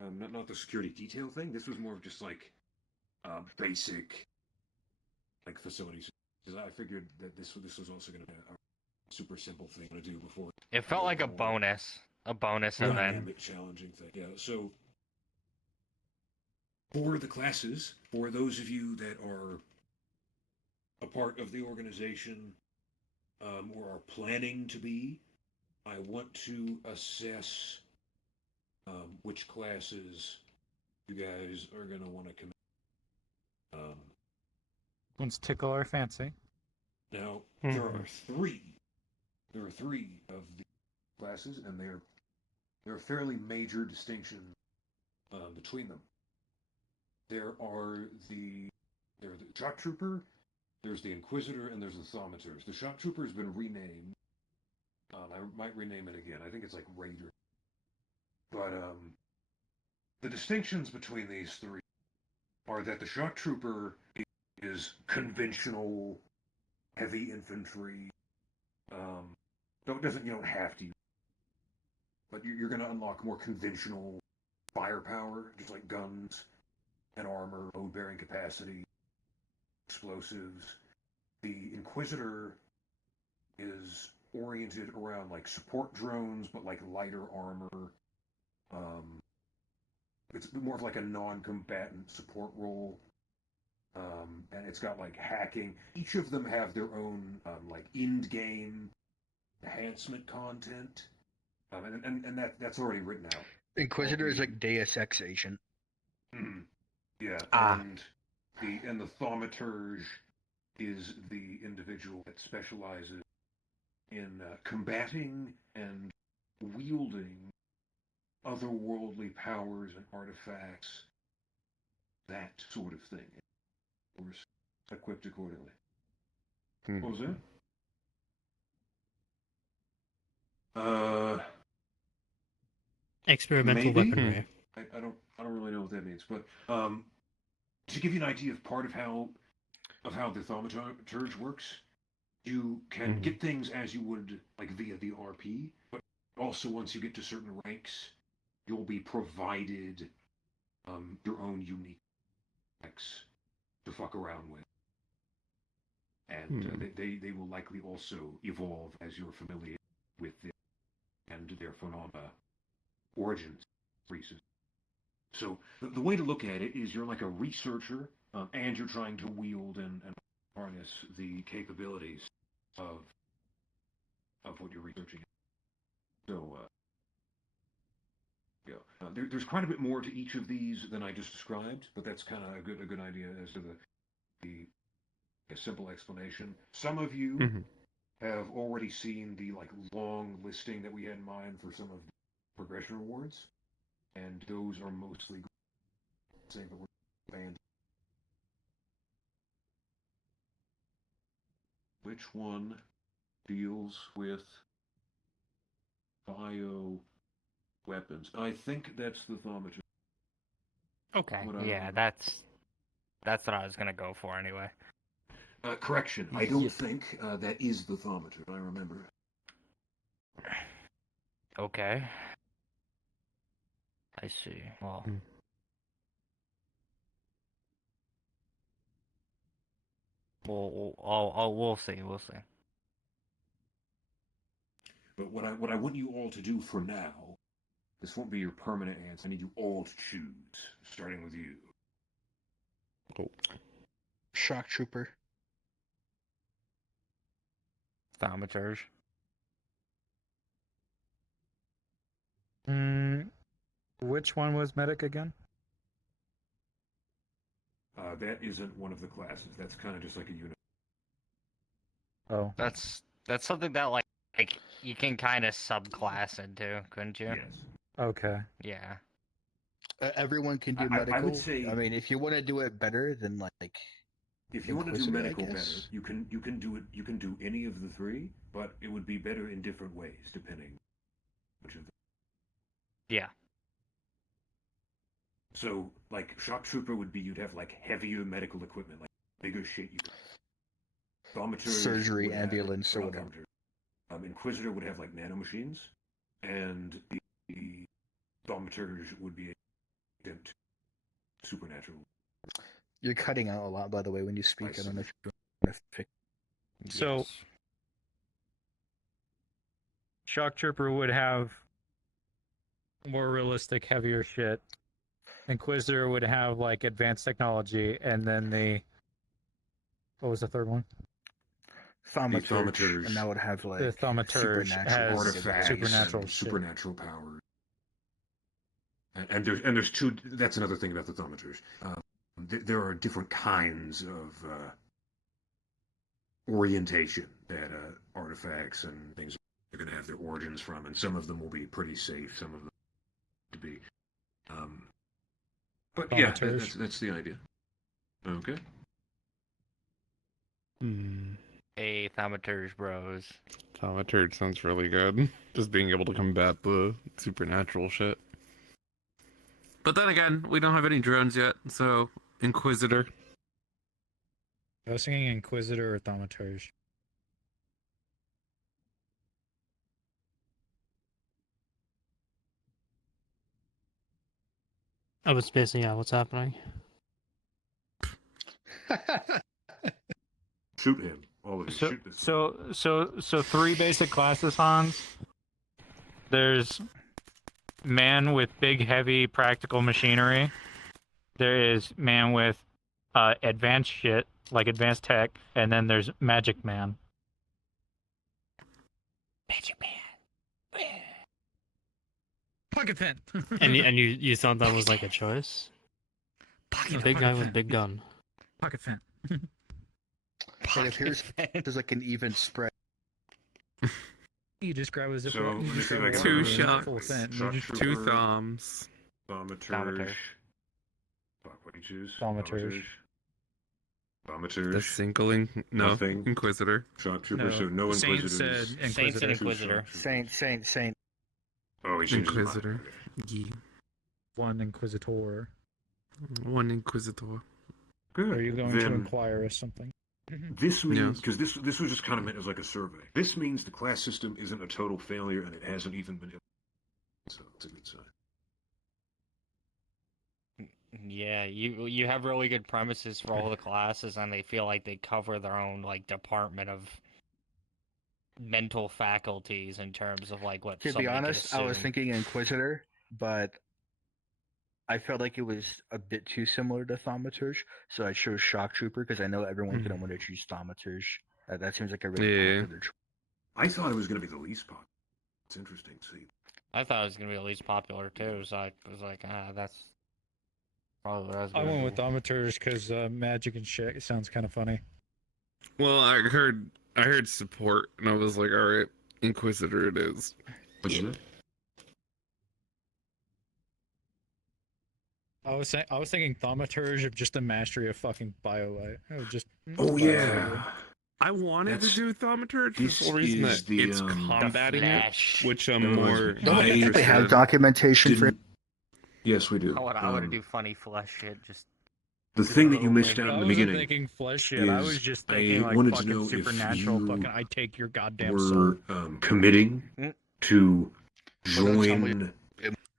Not the security detail thing. This was more of just like basic like facilities. Because I figured that this was also gonna be a super simple thing to do before. It felt like a bonus event. Dynamic, challenging thing. Yeah. So for the classes, for those of you that are a part of the organization or are planning to be, I want to assess which classes you guys are going to want to commit. One's tickle our fancy. Now, there are three. There are three of the classes, and there are fairly major distinctions between them. There are the shock trooper, there's the Inquisitor, and there's the Thaumateurs. The shock trooper has been renamed. I might rename it again. I think it's like Raider. But the distinctions between these three are that the shock trooper is conventional heavy infantry. You don't have to, but you're going to unlock more conventional firepower, just like guns and armor, load-bearing capacity, explosives. The Inquisitor is oriented around like support drones, but like lighter armor. It's more of like a non-combatant support role. And it's got like hacking. Each of them have their own like end-game enhancement content. And that's already written out. Inquisitor is like Deus Ex agent. Yeah, and the Thaumaturge is the individual that specializes in combating and wielding otherworldly powers and artifacts, that sort of thing. course, equipped accordingly. Hmm. What was that? Experimental Maybe? weaponry. I don't really know what that means, but to give you an idea of part of how the thaumaturge works, you can get things as you would like via the RP, but also once you get to certain ranks, you'll be provided your own unique decks to fuck around with, and they will likely also evolve as you're familiar with them and their phenomena, origins, reasons. So the way to look at it is you're like a researcher, and you're trying to wield and harness the capabilities of what you're researching. So yeah, there's quite a bit more to each of these than I just described, but that's kind of a good idea as to the a simple explanation. Some of you have already seen the like long listing that we had in mind for some of the progression rewards, and those are mostly saying that we're banned. Which one deals with bio weapons? I think that's the thaumaturge. Okay, What I yeah, remember. that's what I was gonna go for anyway. Correction, I don't think that is the thaumaturge. I remember. Okay. I see. Well, we'll see. We'll see. But what I want you all to do for now, this won't be your permanent answer. I need you all to choose, starting with you. Shock trooper. Thaumaturge. Which one was medic again? That isn't one of the classes. That's kind of just like a unit. Oh, That's something that like you can kind of subclass into, couldn't you? Yes. okay. Yeah. Everyone can do I medical. would say- I mean, if you want to do it better, then like. If you want to do Inquisitor, I medical better, guess? you can do it. You can do any of the three, but it would be better in different ways depending which of them. Yeah. So, like shock trooper would be you'd have like heavier medical equipment, like bigger shit. You could. Thaumaturge Surgery, would have- ambulance, or not whatever. thaumaturge. Inquisitor would have like nanomachines, and the thaumaturge would be a supernatural. You're cutting out a lot, by the way, when you speak. I don't know if you want to fix. So, Yes. Shock Trooper would have more realistic, heavier shit. Inquisitor would have like advanced technology, and then what was the third one? Thaumaturge, and that would have like The Thaumaturge supernatural has artifacts, supernatural and shit. supernatural power. And there's two. That's another thing about the thaumaturge. There are different kinds of orientation that artifacts and things are going to have their origins from, and some of them will be pretty safe. Some of them to be. But yeah, that's the idea. Okay. Hey, Thaumaturge bros. Thaumaturge sounds really good. Just being able to combat the supernatural shit. But then again, we don't have any drones yet, so Inquisitor. I was thinking Inquisitor or Thaumaturge. I was spacing out. What's happening? Shoot him. All of you. Shoot this. So three basic classes, Hans. There's man with big, heavy, practical machinery. There is man with advanced shit, like advanced tech, and then there's Magic Man. Magic Man. Pocket pen. And you thought that was like a choice? Pocket, Big pocket guy pen. with big gun. Pocket pen. But if there's like an even spread. You just grab a zipper. So, let me see if I can Two remember. shots, Shock two trooper, thumbs. Thaumaturge. Fuck, what do you choose? Thaumaturge. Thaumaturge. The single no Nothing. Inquisitor. Shock trooper. No, So no Saint inquisitors. said Inquisitor. Saints and Two Inquisitor. shock troopers. Saint. Oh, he changed his mind. Inquisitor. Okay. Yeah. One Inquisitor. One Inquisitor. Good. Are you going Then to inquire us something? this means Yes. because this was just kind of meant as like a survey. This means the class system isn't a total failure, and it hasn't even been. So it's a good sign. Yeah, you have really good premises for all the classes, and they feel like they cover their own like department of mental faculties in terms of like what. To be somebody could honest, I was assume. thinking Inquisitor, but I felt like it was a bit too similar to Thaumaturge, so I chose Shock Trooper because I know everyone could only choose Thaumaturge. That seems like a really popular choice. I thought it was going to be the least popular. It's interesting to see. I thought it was gonna be the least popular too, so I was like, that's probably what I was. I gonna went do. with Thaumaturge because magic and shit. It sounds kind of funny. Well, I heard support, and I was like, all right, Inquisitor it is. What'd you say? I was thinking Thaumaturge of just the mastery of fucking BioLite. Oh, just. Oh yeah. I wanted That's- to do Thaumaturge for the this sole reason is that the, it's the combating it, Flash. which I'm That reminds more me. Don't I- they have interested. documentation for? Didn't- Yes, we do. I want to do funny flesh shit. Just The thing that you missed I out I in the wasn't beginning thinking flesh shit. I was is just I thinking like wanted to fucking know if supernatural. you Fucking, I take your goddamn soul. were committing to Well, then tell join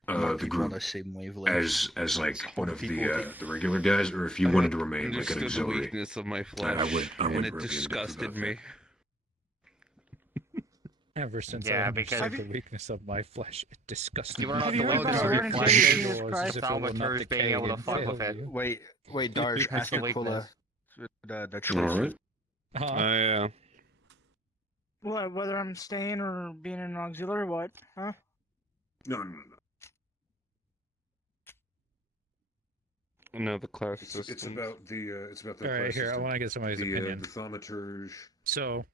the people group on the same wavelength. as like one of people the regular guys, or if you wanted to remain like an Understood the auxiliary. weakness of my I flesh, wouldn't and really it be in depth disgusted about me. Ever since Yeah, I because- understood the weakness of my flesh, it disgusts You me. wanna Have know you the ever weakness heard of of your Jesus flesh Christ? is as if it will not Thaumaturge being decay able to and fuck fail with it. you. Wait, Darsh, That's ask the Nicola weakness. the choice. All right. Huh? Yeah. What, whether I'm staying or being an auxiliary, what? Huh? No. No, the class It's system. about the All right, class here I system. want to get somebody's opinion. The thaumaturge, So,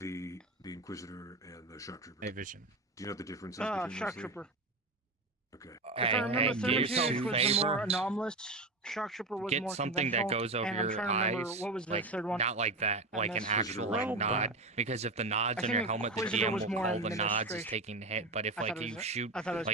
the inquisitor, and the shock trooper. a vision. Do you know what the difference is between Shock those three? Trooper. Okay. If I remember, do yourself Thermitude a was the favor. more anomalous. Shock Trooper was Get more something that conventional, goes over and I'm your trying to remember eyes, what was the like third one. not like that, like an MS. actual Well, like nod. Because if the nod's I on your think helmet, the Inquisitor DM was will more call the nods as administration. taking the hit. But if I like thought it you was- shoot I thought it was like